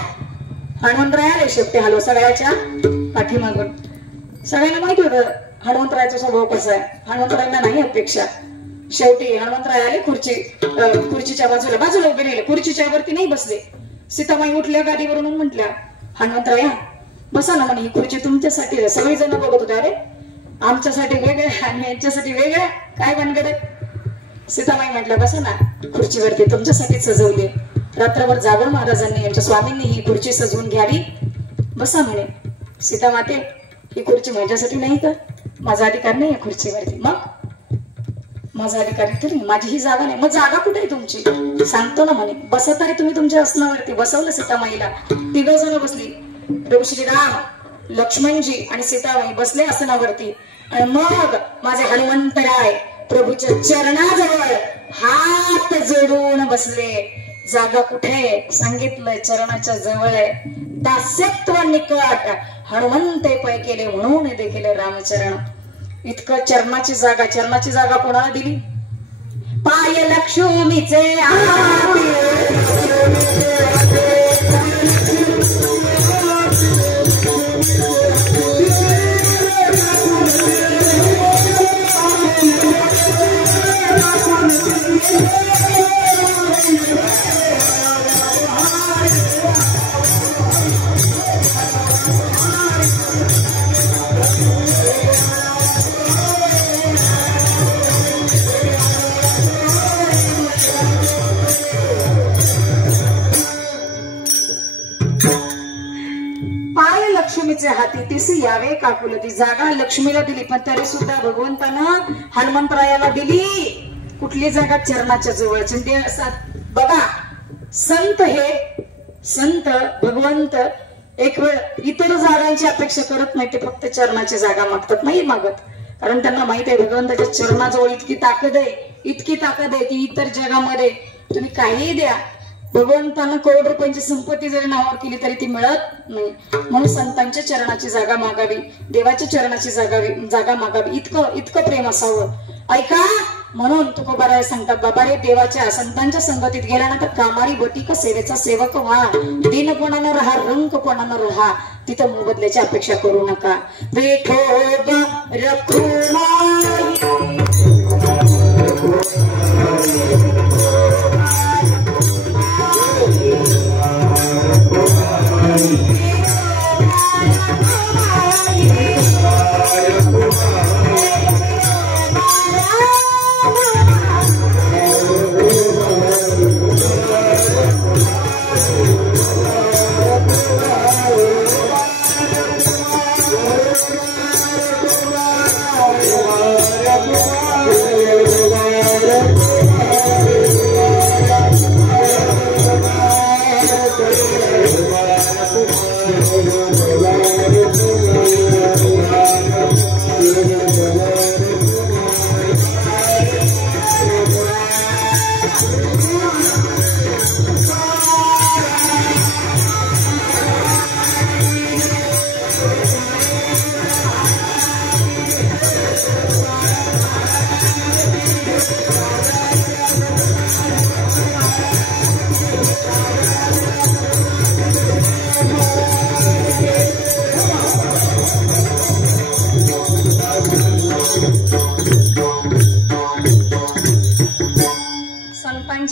हनुमंतराय आले शेपटे हलव सगळ्याच्या पाठीमागून. सगळ्यांना माहिती होतं हनुमंतरायाचा स्वभाव कसा आहे. हनुमंतरायांना नाही अपेक्षा. शेवटी हनुमंतराय आले, खुर्चीच्या बाजूला उभे राहिले, खुर्चीच्या वरती नाही बसले. सीतामाई उठल्या गादीवरून म्हटल्या, हनुमंतराया बसा ना. म्हणे ही खुर्ची तुमच्यासाठी. सगळी जण बघत होते, अरे आमच्यासाठी वेगळ्या आणि यांच्यासाठी वेगळ्या, काय भानगड? सीतामाई म्हटलं बसा ना, खुर्चीवरती तुमच्यासाठी सजवली. रात्रभर जागून महाराजांनी, यांच्या स्वामींनी ही खुर्ची सजवून घ्यावी, बसा म्हणे. सीतामाते, ही खुर्ची माझ्यासाठी नाही तर? माझा अधिकार नाही या खुर्चीवरती. मग माझा अधिकार इथे नाही, माझी ही जागा नाही. मग जागा कुठे आहे तुमची? सांगतो ना म्हणे. बसा तरी तुम्ही तुमच्या आसनावरती. बसवलं सीतामाईला. 3 जण बसली, प्रभू श्रीराम, लक्ष्मणजी आणि सीतामाई बसले आसनावरती. आणि मग माझे हनुमंतराय प्रभूच्या चरणाजवळ हात जोडून बसले. जागा कुठे? सांगितलंय चरणाच्या जवळ आहे. दास्यत्व निकट हनुमंते पै केले, म्हणून देखील रामचरण. इतकं चरणाची जागा कोणाला दिली? पाय लक्ष्मीचे तिथेसी यावे काकुलती. जागा लक्ष्मीला दिली पण तरी सुद्धा भगवंतानं हनुमंतरायाला दिली कुठली जागा? चरणाच्या जवळची. बघा संत भगवंत एक वेळ इतर जागांची अपेक्षा करत नाही, ते फक्त चरणाची जागा मागतात. नाही मागत, कारण त्यांना माहित आहे भगवंताच्या चरणाजवळ इतकी ताकद आहे की इतर जगामध्ये तुम्ही काहीही द्या, भगवंतानं करोड रुपयांची संपत्ती जरी नावावर केली तरी ती मिळत नाही. म्हणून संतांच्या चरणाची जागा मागावी, देवाच्या चरणाची जागा मागावी. इतकं प्रेम असावं. ऐका, म्हणून तुकोबाराय सांगतात, बाबा रे देवाच्या संतांच्या संगतीत गेल्यानंतर कामारी बटीक सेवेचा सेवक व्हा. दिनपणानं राहा, रंगपणानं राहा, तिथं मोबदल्याची अपेक्षा करू नका. विठोबा रखुमाई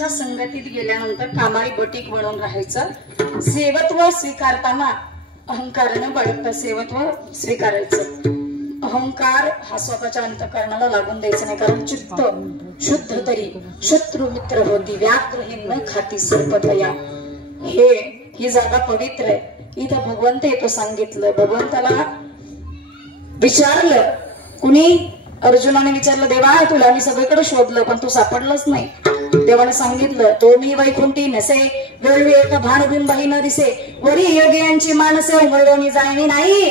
संगतीत गेल्यानंतर कामारी बटीक बनून राहायचं. सेवत्व स्वीकारताना अहंकारानं बाळगता सेवत्व स्वीकारायचं. अहंकार हा स्वतःच्या अंतःकरणाला लागून द्यायचं नाही, कारण चित्त शुद्ध तरी शत्रू मित्र होती, व्याघ्र हे न खाती सर्पतया. ही जागा पवित्र आहे. इथं भगवंत येतो सांगितलं. भगवंताला विचारलं कुणी? अर्जुनाने विचारलं, देवा तुला मी सगळीकडे शोधलं पण तू सापडलंच नाही. देवाने सांगितलं, तो मी वैकुंठी नसे, वेळवी एक भानबिंब न दिसे, वरी योगियांची माणसे उमरडोनी जाणवी नाही.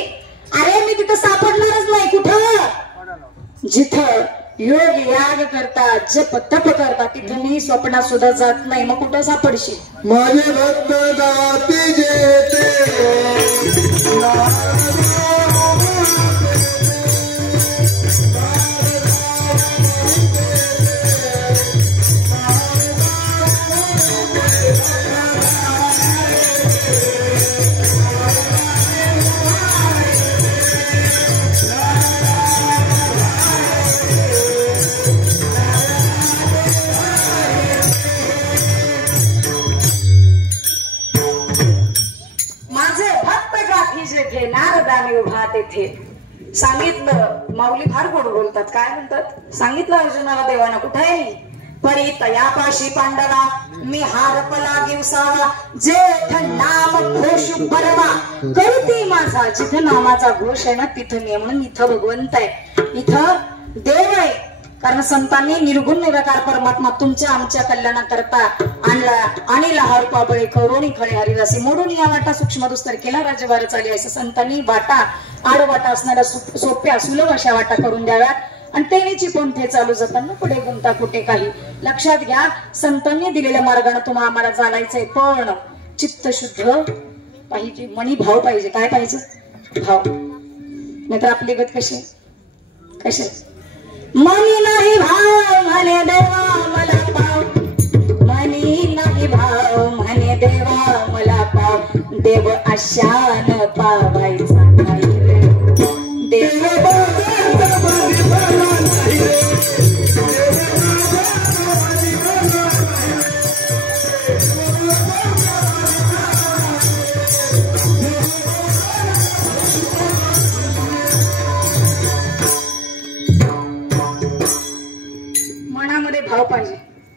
अरे मी तिथं सापडणारच नाही. कुठं? जिथं योग याग करतात, जप तप करतात, तिथं मी स्वप्नात सुद्धा जात नाही. मग कुठं सापडशील? माझे भक्त गाती जेते सांगितलं. माऊली फार गोड बोलतात. काय म्हणतात? सांगितलं अर्जुनाला देवाना, कुठे आहे परी तयापाशी पांडवा, मी हारपला गिवसावा, जेठ नाम घोष परवा, करती माझा. जिथं नामाचा घोष आहे ना तिथं मी, म्हणून इथं भगवंत आहे, इथं देव आहे. कारण संतांनी निर्गुण निराकार परमात्मा तुमच्या आमच्या कल्याणाकरता आणला. आणि लहार पाबळे करोनी खळे हरिदासी, मोडून या वाटा सूक्ष्म दुस्तर केला राजवार चाली. असं संतांनी वाटा आडवाटा असणाऱ्या सोप्या सुलभ अशा वाटा करून द्याव्यात. आणि तेनीची पंथे चालू जाताना पुढे गुंता कुठे काही. लक्षात घ्या, संतांनी दिलेल्या मार्गाने तुम्हाला आम्हाला चालायचंय, पण चित्त शुद्ध पाहिजे, मनी भाव पाहिजे. काय पाहिजे? भाव. नाहीतर आपली गत कशी मनी नाही भाव म्हणे देवा मला पाव, मनी नाही भाव म्हणे देवा मला पाव, देव आशान पावायचा नाही रे देव. मनामध्ये भाव पाहिजे.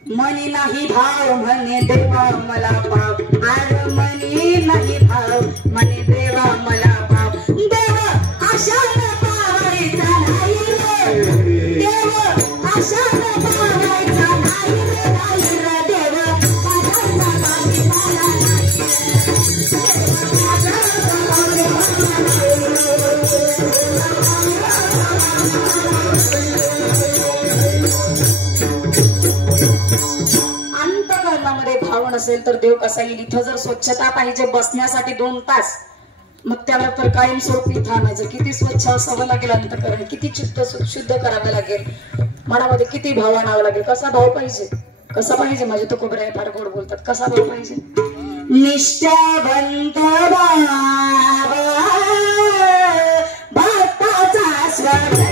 मनी नाही भाव म्हणे देवा मला पाव, आर मनी नाही भाव म्हणे देवा मला पाव, देवा आशानं पावायचा नाही रे देव आशानं पावायचा नाही रे देव पाण्याचा पाणी मला अंतःकरणामध्ये भाव नसेल तर देव कसा येईल. इथं जर स्वच्छता पाहिजे बसण्यासाठी 2 तास, मग त्याला तर कायमस्वरूपी थांबायचं. किती स्वच्छ असावं लागेल अंतःकरण, किती चित्त शुद्ध करावं लागेल, मनामध्ये किती भाव आणावं लागेल. कसा भाव पाहिजे, कसा पाहिजे. माझे तो कोबरे फार गोड बोलतात. कसा भाव पाहिजे. निष्ठावंत भक्ताचा स्वर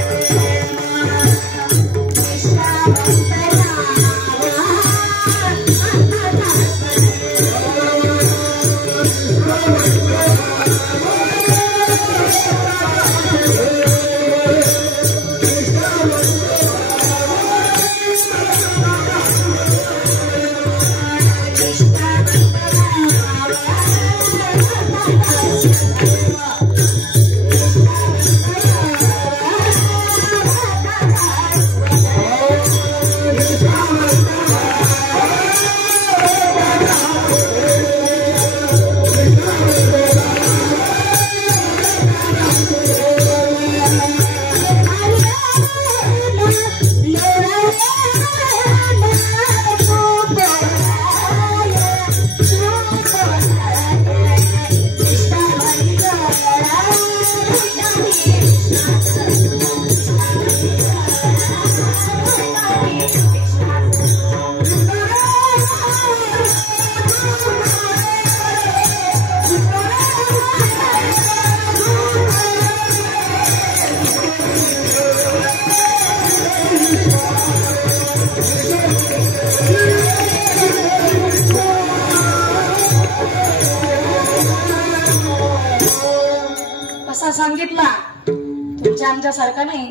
सांगितला. तुमच्या आमच्यासारखा नाही.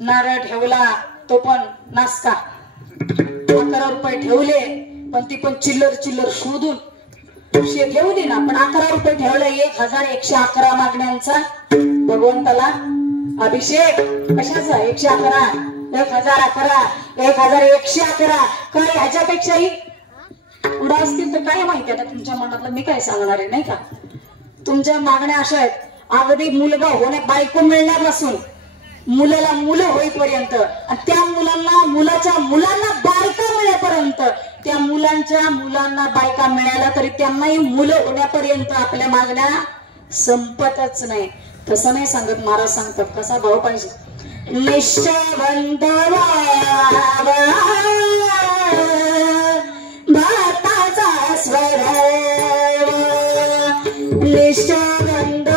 नारळ ठेवला तो पण नासका. 11 रुपये ठेवले पण ती पण चिल्लर चिल्लर शोधून ठेवू दे ना. पण 11 रुपये ठेवले. 1111 मागण्यांचा भगवंताला अभिषेक. कशाचा 111 1011 1111 काय ह्याच्यापेक्षाही पुढे असतील तर काय माहिती. आता तुमच्या मनातलं मी काय सांगणार आहे नाही का. तुमच्या मागण्या अशा आहेत. अगदी मुलगा होण्या बायको मिळण्यापासून मुलाला मुलं होईपर्यंत, आणि त्या मुलाच्या मुलांना बायका मिळेपर्यंत, त्या मुलांच्या मुलांना बायका मिळाल्या तरी त्यांनाही मुलं होण्यापर्यंत आपल्या मागण्या संपतच नाही. तसं नाही सांगत महाराज सांगतात. कसा भाव पाहिजे. निष्ठावंत भाताचा स्वर निष्ठावंत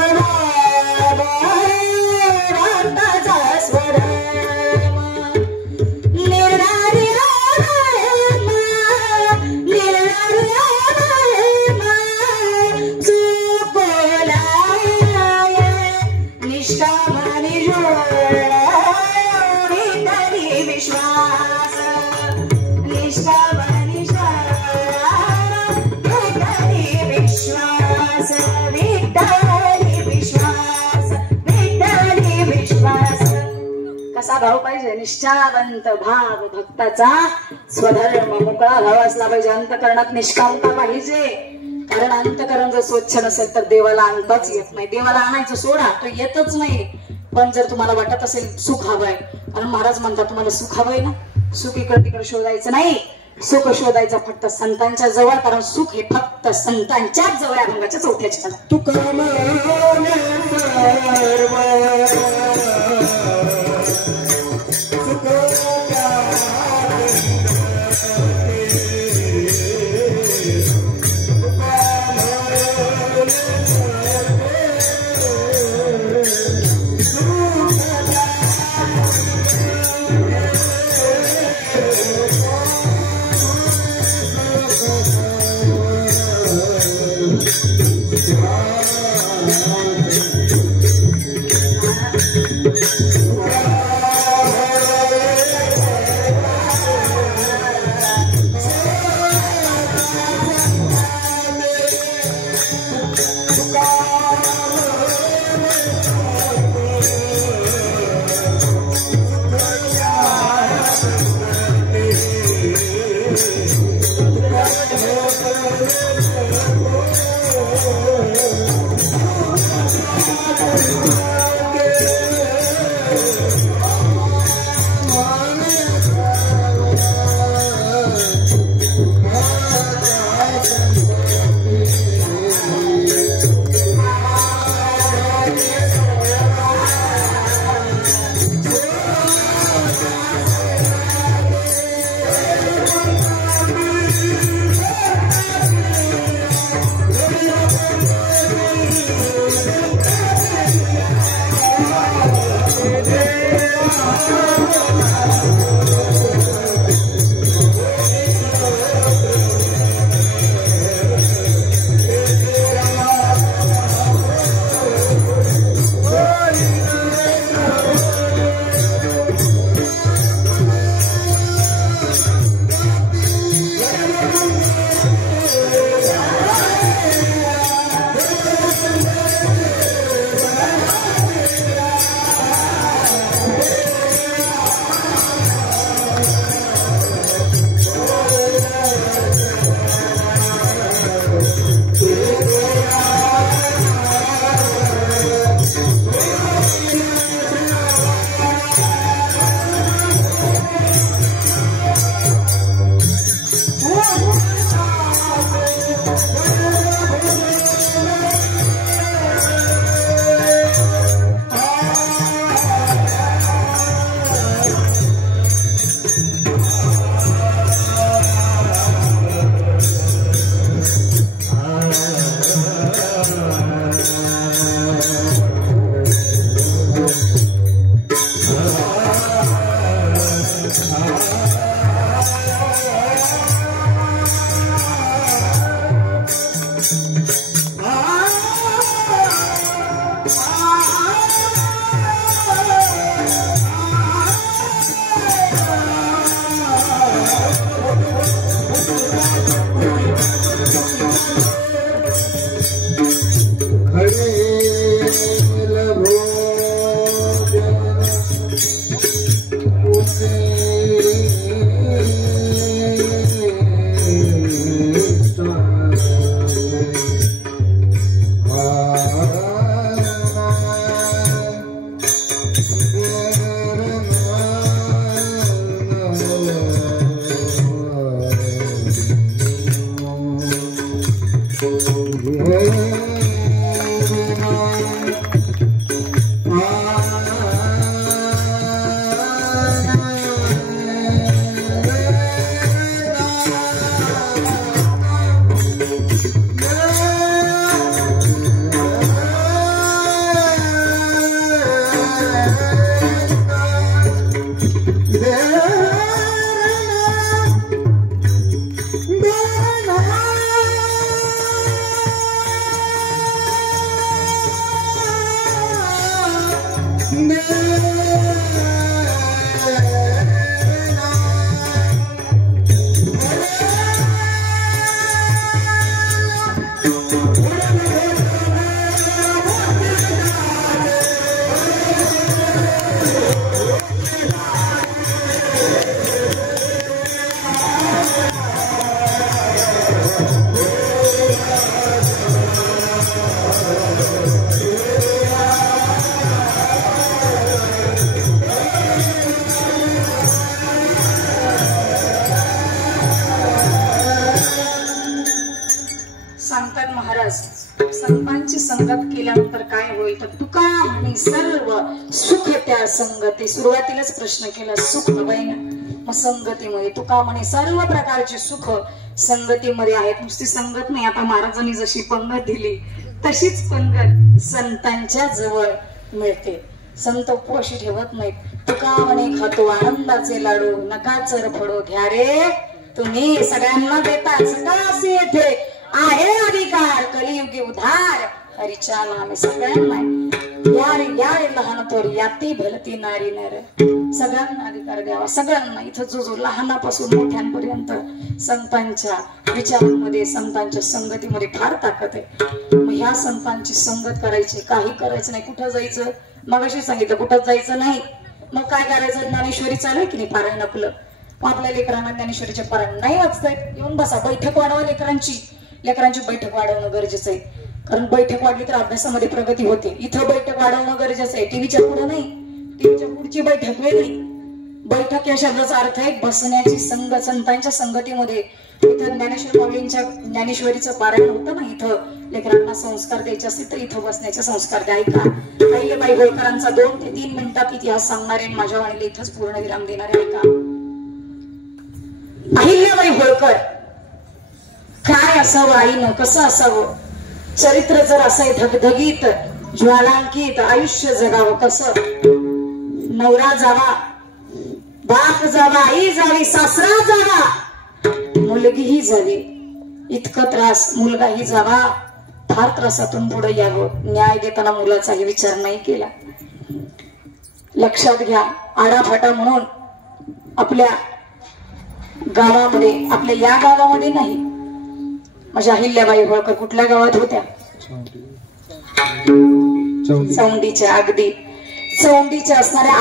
कसा भाव पाहिजे. निष्ठावंत भाव भक्ताचा स्वधर्म. मोकळा भाव असला पाहिजे. अंतकरणात निष्कामता पाहिजे. कारण अंतकरण जर स्वच्छ नसेल तर देवाला आणताच येत नाही. देवाला आणायचं सोडा, तो येतच नाही. पण जर तुम्हाला वाटत असेल सुख हवंय, कारण महाराज म्हणतात तुम्हाला सुख हवंय ना, सुख इकडे तिकडे शोधायचं नाही. सुख शोधायचं फक्त संतांच्या जवळ. कारण सुख हे फक्त संतांच्याच जवळ. अभंगाच्या 4थ्या चरणात तुकाराम संगत केल्यानंतर काय होईल तर तुका म्हणे सर्व सुख त्या संगती. सुरुवातीलाच प्रश्न केला सुख हवंय ना, मग संगतीमध्ये तुका म्हणे सर्व प्रकारचे सुख संगतीमध्ये आहेत. नुसती संगत नाही, आता महाराजांनी जशी पंगत दिली तशीच पंगत संतांच्या जवळ मिळते. संत उपवाशी ठेवत नाहीत. तुका म्हणे खातो आनंदाचे लाडू नका चरफडो घ्या रे तुम्ही सगळ्यांना देता सगळं येथे आहे अधिकार कलियुगी उधार हरीच्या नामे सगळ्यांना या रे लहान थोडी याती भलती नारी नर सगळ्यांना अधिकार द्यावा. सगळ्यांना इथं जो लहानापासून मोठ्यांपर्यंत संतांच्या विचारांमध्ये संतांच्या संगतीमध्ये फार ताकद आहे. मग ह्या संतांची संगत करायची, काही करायचं नाही. कुठं जायचं मगाशी सांगितलं, कुठं जायचं नाही. मग काय करायचं, ज्ञानेश्वरी चालू की नाही पारायण आपलं. मग आपल्या लेकरांना ज्ञानेश्वरीचे पारायण नाही वाचताय, येऊन बसा, बैठक वाढवा. लेकरांची बैठक वाढवणं गरजेचं आहे. कारण बैठक वाढली तर अभ्यासामध्ये प्रगती होते. इथं बैठक वाढवणं गरजेचं आहे, टीव्हीच्या पुढे नाही. टीव्हीच्या पुढची बैठक वेगळी. बैठक या शब्दाचा अर्थ आहे बसण्याची संगत. संतांच्या संगतीमध्ये इथं ज्ञानेश्वर माऊलींच्या ज्ञानेश्वरीचं पारायण होतं ना, इथं लेकरांना संस्कार द्यायचे असतील तर इथं बसण्याचे संस्कार द्या. ऐका, अहिल्याबाई होळकरांचा 2 ते 3 मिनिटात इतिहास सांगणारे माझ्या वाणीला इथंच पूर्ण विराम देणारे. ऐका, अहिल्याबाई होळकर काय असावं, आईनं कसं असावं, चरित्र जर असं धगधगीत ज्वालांकित आयुष्य जगावं कसं. नवरा जावा, बाप जावा, आई जावी, सासरा जावा, मुलगीही जावी, इतकं त्रास, मुलगाही जावा, फार त्रासातून पुढे यावं. न्याय देताना मुलाचाही विचार नाही केला. लक्षात घ्या, आडाफाटा म्हणून आपल्या गावामध्ये, आपल्या या गावामध्ये नाही, माझ्या अहिल्याबाई होळकर कुठल्या गावात होत्या, चौंडीच्या, अगदी चौंडीच्या असणाऱ्या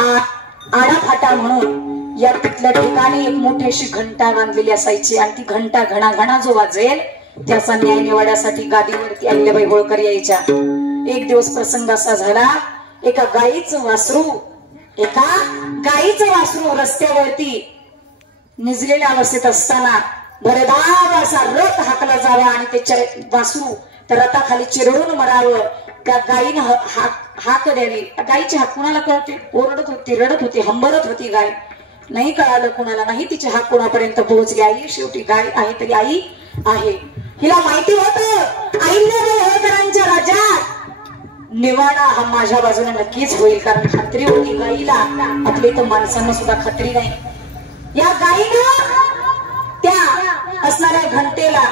आडाफाटा म्हणून या तिथल्या ठिकाणी एक मोठी अशी घंटा बांधलेली असायची. आणि ती घंटा घणाघणा जो वाजेल त्याचा न्याय निवाड्यासाठी गादीवरती अहिल्याबाई होळकर यायच्या. एक दिवस प्रसंग असा झाला, एका गाईचं वासरू रस्त्यावरती निजलेल्या अवस्थेत असताना भरधाव असा रथ हाकला जावा आणि ते वासरू त्या रथाखाली चिरडून मरावं. त्या गायीनं हाक द्यावी. गायीची हाक कुणाला कळते, ओरडत होती, रडत होती, हंबरत होती गाय. नाही कळालं कुणाला, नाही तिची हाक कोणापर्यंत पोहोचली. आई शेवटी गाय आहे तरी आई आहे. हिला माहिती होतं अहिल्याबाई होळकरांच्या राज्यात निवाडा हा माझ्या बाजूने नक्कीच होईल. कारण खात्री होती गाईला, आपल्या इथं माणसांना सुद्धा खात्री नाही. या गाईनं त्या असणाऱ्या घंटेला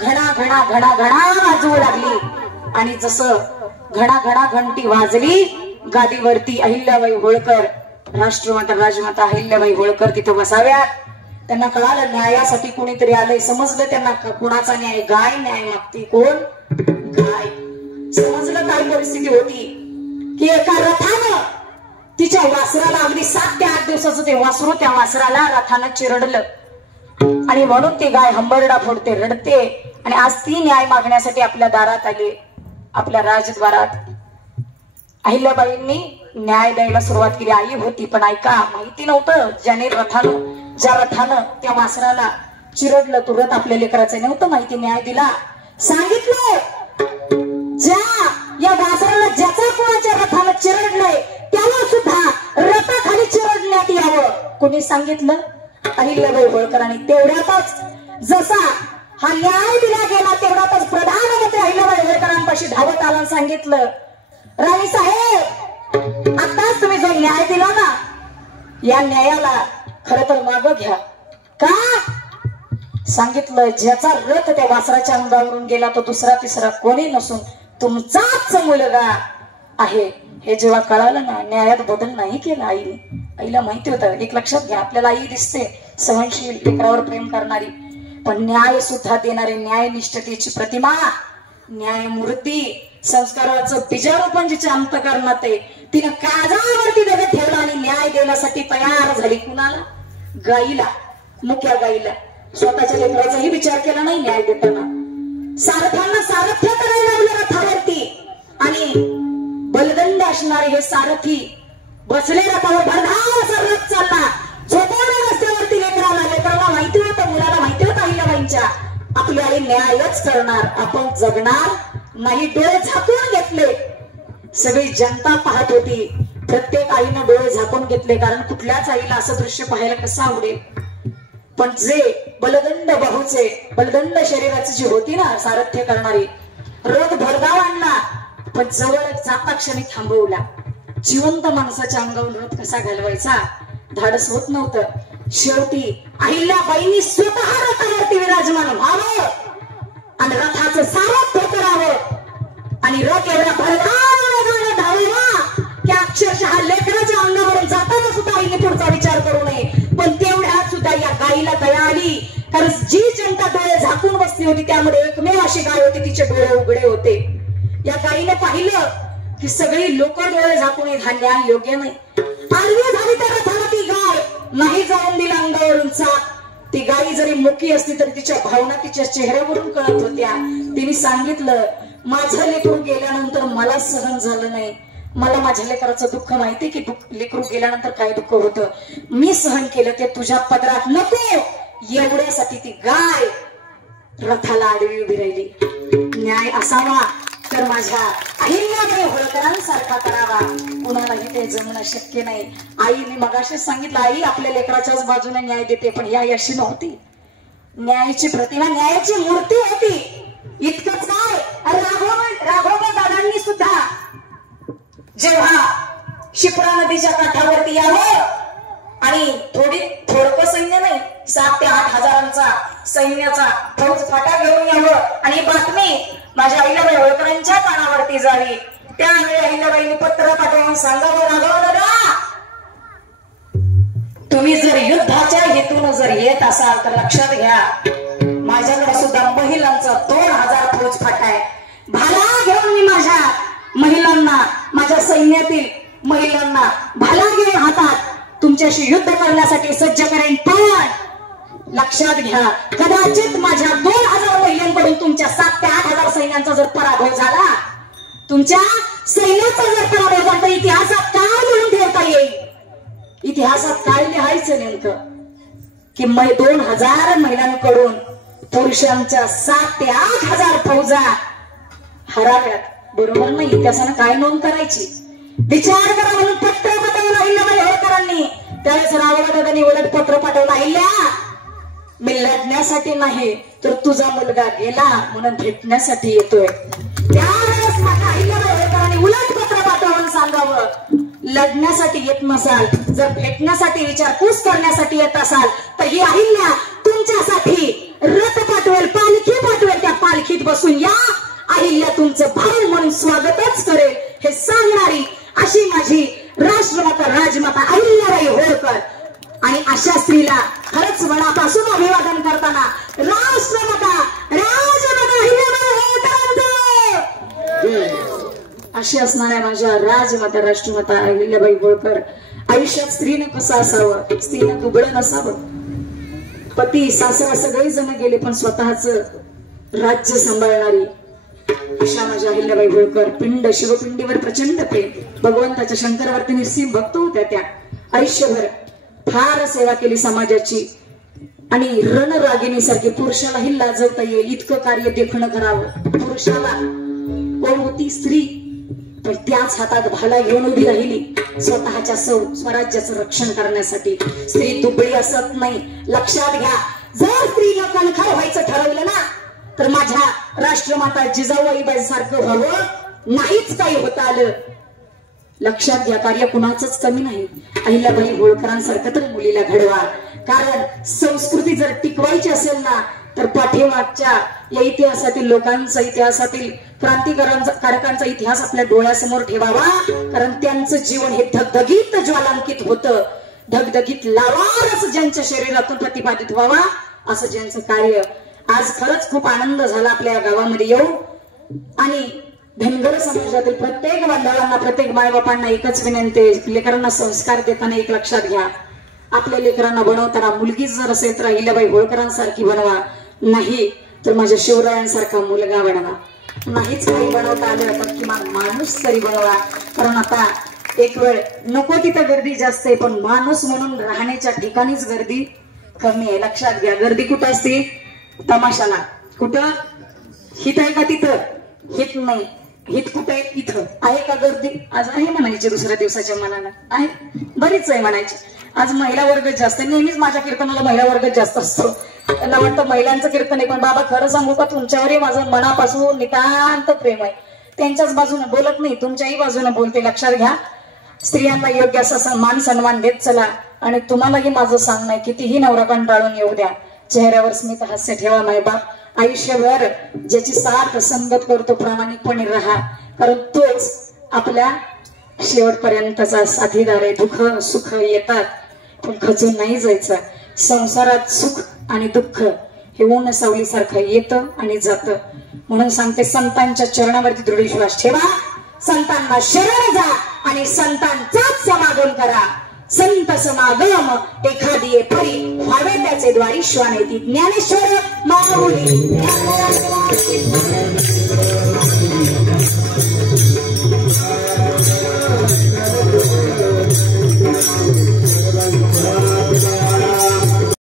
घणा घणा घणा घणा वाजवू लागली. आणि जसं घणा घणा घंटी वाजली, गादीवरती अहिल्याबाई होळकर, राष्ट्रमाता राजमाता अहिल्याबाई होळकर तिथं बसाव्यात. त्यांना कळालं न्यायासाठी कोणीतरी आलंय. समजलं त्यांना कुणाचा न्याय, गाय न्याय मागते. कोण, गाय. समजलं काय परिस्थिती होती की एका रथानं तिच्या वासराला, अगदी 7 ते 8 दिवसाचं ते वासरू, त्या वासराला रथानं चिरडलं. आणि म्हणून ती गाय हंबरडा फोडते, रडते. आणि आज ती न्याय मागण्यासाठी आपल्या दारात आली, आपल्या राजद्वारात. अहिल्याबाईंनी न्याय द्यायला सुरुवात केली. आई होती पण ऐका, माहिती नव्हतं ज्या रथानं त्या वासराला चिरडलं तो रथ आपल्या लेकराचं नव्हतं माहिती. न्याय दिला, सांगितलं या वासराला ज्याचा कोणाच्या रथानं चिरडलंय त्याला सुद्धा रथाखाली चिरडण्यात यावं. कोणी सांगितलं, अहिल्याबाई होळकर. आणि तेवढ्यातच जसा हा न्याय दिला गेला तेवढ्यातच प्रधानमंत्री अहिल्याबाई होळकरांपाशी धावत आला, सांगितलं राणी साहेब, आताच तुम्ही जो न्याय दिला ना, या न्यायाला खरं तर मागं घ्या. का सांगितलं, ज्याचा रथ त्या वासराच्या अंगावरून गेला तो दुसरा तिसरा कोणी नसून तुमचाच मुलगा आहे. हे जेव्हा कळालं ना, न्यायात बदल नाही केला आईने. आईला माहिती होतं. एक लक्षात घ्या, आपल्याला आई दिसते सहनशील, लेकरावर प्रेम करणारी, पण न्याय सुद्धा देणारी, न्यायनिष्ठतेची प्रतिमा, न्यायमूर्ती, संस्काराचं बीजारोपण जिच्या अंतःकरणात आहे, तिनं काळजावरती दगड ठेवला आणि न्याय देण्यासाठी तयार झाली. कुणाला, गाईला, मुख्या गाईला. स्वतःच्या लेकराचाही विचार केला नाही न्याय देताना. सारथ्यांना सारथ्य करायला लागलं रथावरती. आणि बलदंड असणारे हे सारथी बसले रथावर, भरधाव असा रथ चालला. झोपवल्या रस्त्यावरती लेकराला माहिती होतं, मुलाला माहिती होतं अहिल्याबाईंच्या, आपली आई न्यायच करणार, आपण जगणार नाही डोळे झाकून घेतले. सगळी जनता पाहत होती. प्रत्येक आईनं डोळे झाकून घेतले, कारण कुठल्याच आईला असं दृश्य पाहायला कसं आवडेल. पण जे बलदंड बाहूचे बलदंड शरीराची जी होती ना सारथ्य करणारी, रोग भरधाव आणला पण जवळ जाता क्षणी थांबवला. जिवंत माणसाच्या अंगावर रथ कसा घालवायचा धाडस होत नव्हतं. शेवटी अहिल्याबाईंनी स्वतः रथावरती विराजमान व्हावं आणि रथाचं सारथ्य करावं आणि रथ एवढ्या भरधाव धावला की अक्षरशः लेकराच्या अंगावरून जाताना सुद्धा आईने पुढचा विचार करू नये. पण तेवढ्यात सुद्धा या गाईला दया आली, कारण जी जनता डोळे झाकून बसली होती त्यामध्ये एकमेव अशी गाय होती तिचे डोळे उघडे होते. या गाईने पाहिलं की सगळी लोक डोळे झाकून न्याय योग्य नाही. आडवी झाली तर रथाला ती गाय नाही जाऊन दिला अंगावरून चाक. ती गाई जरी मुकी असती तरी तिच्या भावना तिच्या चेहऱ्यावरून कळत होत्या. तिने सांगितलं, माझं लेकरू गेल्यानंतर मला सहन झालं नाही. मला माझ्या लेकराचं दुःख माहिती की लेकरू गेल्यानंतर काय दुःख होतं. मी सहन केलं ते तुझ्या पदरात नको. एवढ्यासाठी ती गाय रथाला आडवी उभी राहिली. न्याय असावा तर माझ्या अहिल्याबाई होळकरांसारखा करावा. कुणालाही ते जमणं शक्य नाही. आईने मगाशीच सांगितलं, आई आपल्या लेकराच्याच बाजूने न्याय देते, पण या अशी नव्हती. न्यायाची प्रतिमा, न्यायाची मूर्ती होती. इतकंच काय, राघोबा दादांनी सुद्धा जेव्हा शिप्रा नदीच्या काठावरती यावं आणि थोडकं सैन्य नाही 7 ते 8 हजारांचा सैन्याचा फौज फाटा घेऊन यावं आणि बातमी माझ्या अहिल्याबाई होळकरांच्या कानावरती जावी. त्यावेळी अहिल्याबाईंनी पत्र पाठवून सांगावं, राघव दादा तुम्ही जर युद्धाच्या हेतून जर येत असाल तर लक्षात घ्या, माझ्याकडे सुद्धा महिलांचा 2000 फौज फाटा आहे. भाला घेऊन मी माझ्या महिलांना, माझ्या सैन्यातील महिलांना भाला घेऊन हातात तुमच्याशी युद्ध करण्यासाठी सज्ज करेन. पण लक्षात घ्या, कदाचित माझ्या 2000 महिलांकडून तुमच्या 7 ते 8 हजार सैन्यांचा जर पराभव झाला, तुमच्या सैन्याचा जर पराभव झाला तर इतिहासात काय म्हणून ठेवता येईल? इतिहासात काय लिहायचं नेमकं की 2000 महिलांकडून पुरुषांच्या 7 ते 8 हजार फौजा हराव्यात. बरोबर नाही. इतिहासानं काय नोंद करायची विचार करा. म्हणून पत्र पाठवलं अहिल्याबाई होळकरांनी. त्यावेळेस रावळदादांनी उलट पत्र पाठवलं, अहिल्या मी लढण्यासाठी नाही तर तुझा मुलगा गेला म्हणून भेटण्यासाठी येतोय. त्यावेळेस माझ्या अहिल्याबाई होळकरांनी उलट पत्र पाठवून सांगावं, लढण्यासाठी येत नसाल, जर भेटण्यासाठी विचारपूस करण्यासाठी येत असाल तर ही अहिल्या तुमच्यासाठी रथ पाठवेल, पालखी पाठवेल. त्या पालखीत बसून या, अहिल्या तुमचं भाऊ म्हणून स्वागतच करेल हे सांगणारी अशी माझी राष्ट्रमाता राजमाता अहिल्याबाई होळकर. आणि अशा स्त्रीला खरंच मनापासून अभिवादन करताना राष्ट्रमाता राजमाता अहिल्याबाई होळकर अशी असणाऱ्या माझ्या राजमाता राष्ट्रमाता अहिल्याबाई होळकर. आयुष्यात स्त्रीने कसं असावं, स्त्रीने दुबळं नसावं. पती सासरा सगळे जण गेले पण स्वतःच राज्य सांभाळणारी अशा माझ्या अहिल्याबाई होळकर. पिंड शिवपिंडीवर प्रचंड प्रेम, भगवंताच्या शंकरवरती निस्सीम भक्त होत्या. त्या आयुष्यभर फार सेवा केली समाजाची आणि रणरागिणीसारखी पुरुषालाही लाजवता येईल इतकं कार्य देखणं करावं. पुरुषाला कोण होती? स्त्री. पण त्याच हातात भाला घेऊन उभी राहिली स्वतःच्या स्वराज्याचं रक्षण करण्यासाठी. स्त्री दुबळी असत नाही. लक्षात घ्या, जर स्त्रीला कणखर व्हायचं ठरवलं ना तर माझ्या राष्ट्रमाता जिजाऊबाई सारखं व्हावं, नाहीच काही होता आलं. लक्षात घ्या, कार्य कुणाचंच कमी नाही. अहिल्याबाई होळकरांसारखं तर मुलीला घडवा. कारण संस्कृती जर टिकवायची असेल ना तर पाठीमागच्या या इतिहासातील लोकांचा, इतिहासातील क्रांतिकारकांचा इतिहास आपल्या डोळ्यासमोर ठेवावा. कारण त्यांचं जीवन हे धगधगीत ज्वालांकित होतं. धगधगीत लावारच ज्यांच्या शरीरातून प्रतिपादित व्हावा असं ज्यांचं कार्य. आज खरंच खूप आनंद झाला आपल्या गावामध्ये येऊन. आणि धनगर समाजातील प्रत्येक बांधवांना, प्रत्येक मायबापांना एकच विनंती, लेकरांना संस्कार देताना एक लक्षात घ्या, आपल्या लेकरांना बनवताना मुलगीच जर असेल तर अहिल्याबाई होळकरांसारखी बनवा, नाही तर माझ्या शिवरायांसारखा मुलगा बनवा. नाहीच काही बनवता आलं तर किमान माणूस तरी बनवा. कारण आता एक वेळ नको तिथं गर्दी जास्त आहे पण माणूस म्हणून राहण्याच्या ठिकाणीच गर्दी कमी आहे. लक्षात घ्या, गर्दी कुठं असते? तमाशाला. कुठं? हित आहे का तिथं? हित नाही. हित कुठे आहे? इथं आहे का गर्दी? आज आहे म्हणायची दुसऱ्या दिवसाच्या मनानं आहे, बरीच आहे म्हणायची. आज महिला वर्ग जास्त, नेहमीच माझ्या कीर्तनाला महिला वर्ग जास्त असतो. त्यांना वाटतं महिलांचं कीर्तन आहे, पण बाबा खरं सांगू का, तुमच्यावरही माझं मनापासून नितांत प्रेम आहे. त्यांच्याच बाजूने बोलत नाही, तुमच्याही बाजूने बोलते, लक्षात घ्या. स्त्रियांना योग्य असा मान सन्मान देत चला. आणि तुम्हालाही माझं सांगणं आहे, कितीही नवरा कंटाळून येऊ द्या, चेहऱ्यावर स्मित हास्य ठेवा मायबाप. आयुष्यभर ज्याची साथ संगत करतो प्रामाणिकपणे राहा, कारण तोच आपल्या शेवटपर्यंतचा साथीदार आहे. दुःख सुख येतात पण खचून नाही जायचं. संसारात सुख आणि दुःख हे ऊन सावलीसारखं येतं आणि जातं. म्हणून सांगते, संतांच्या चरणावरती दृढ विश्वास ठेवा, संतांना शरण जा आणि संतांचाच समागम करा. संत समागम एखादी परी व्हावे त्याचे द्वारी श्वानेती. ज्ञानेश्वर माऊली.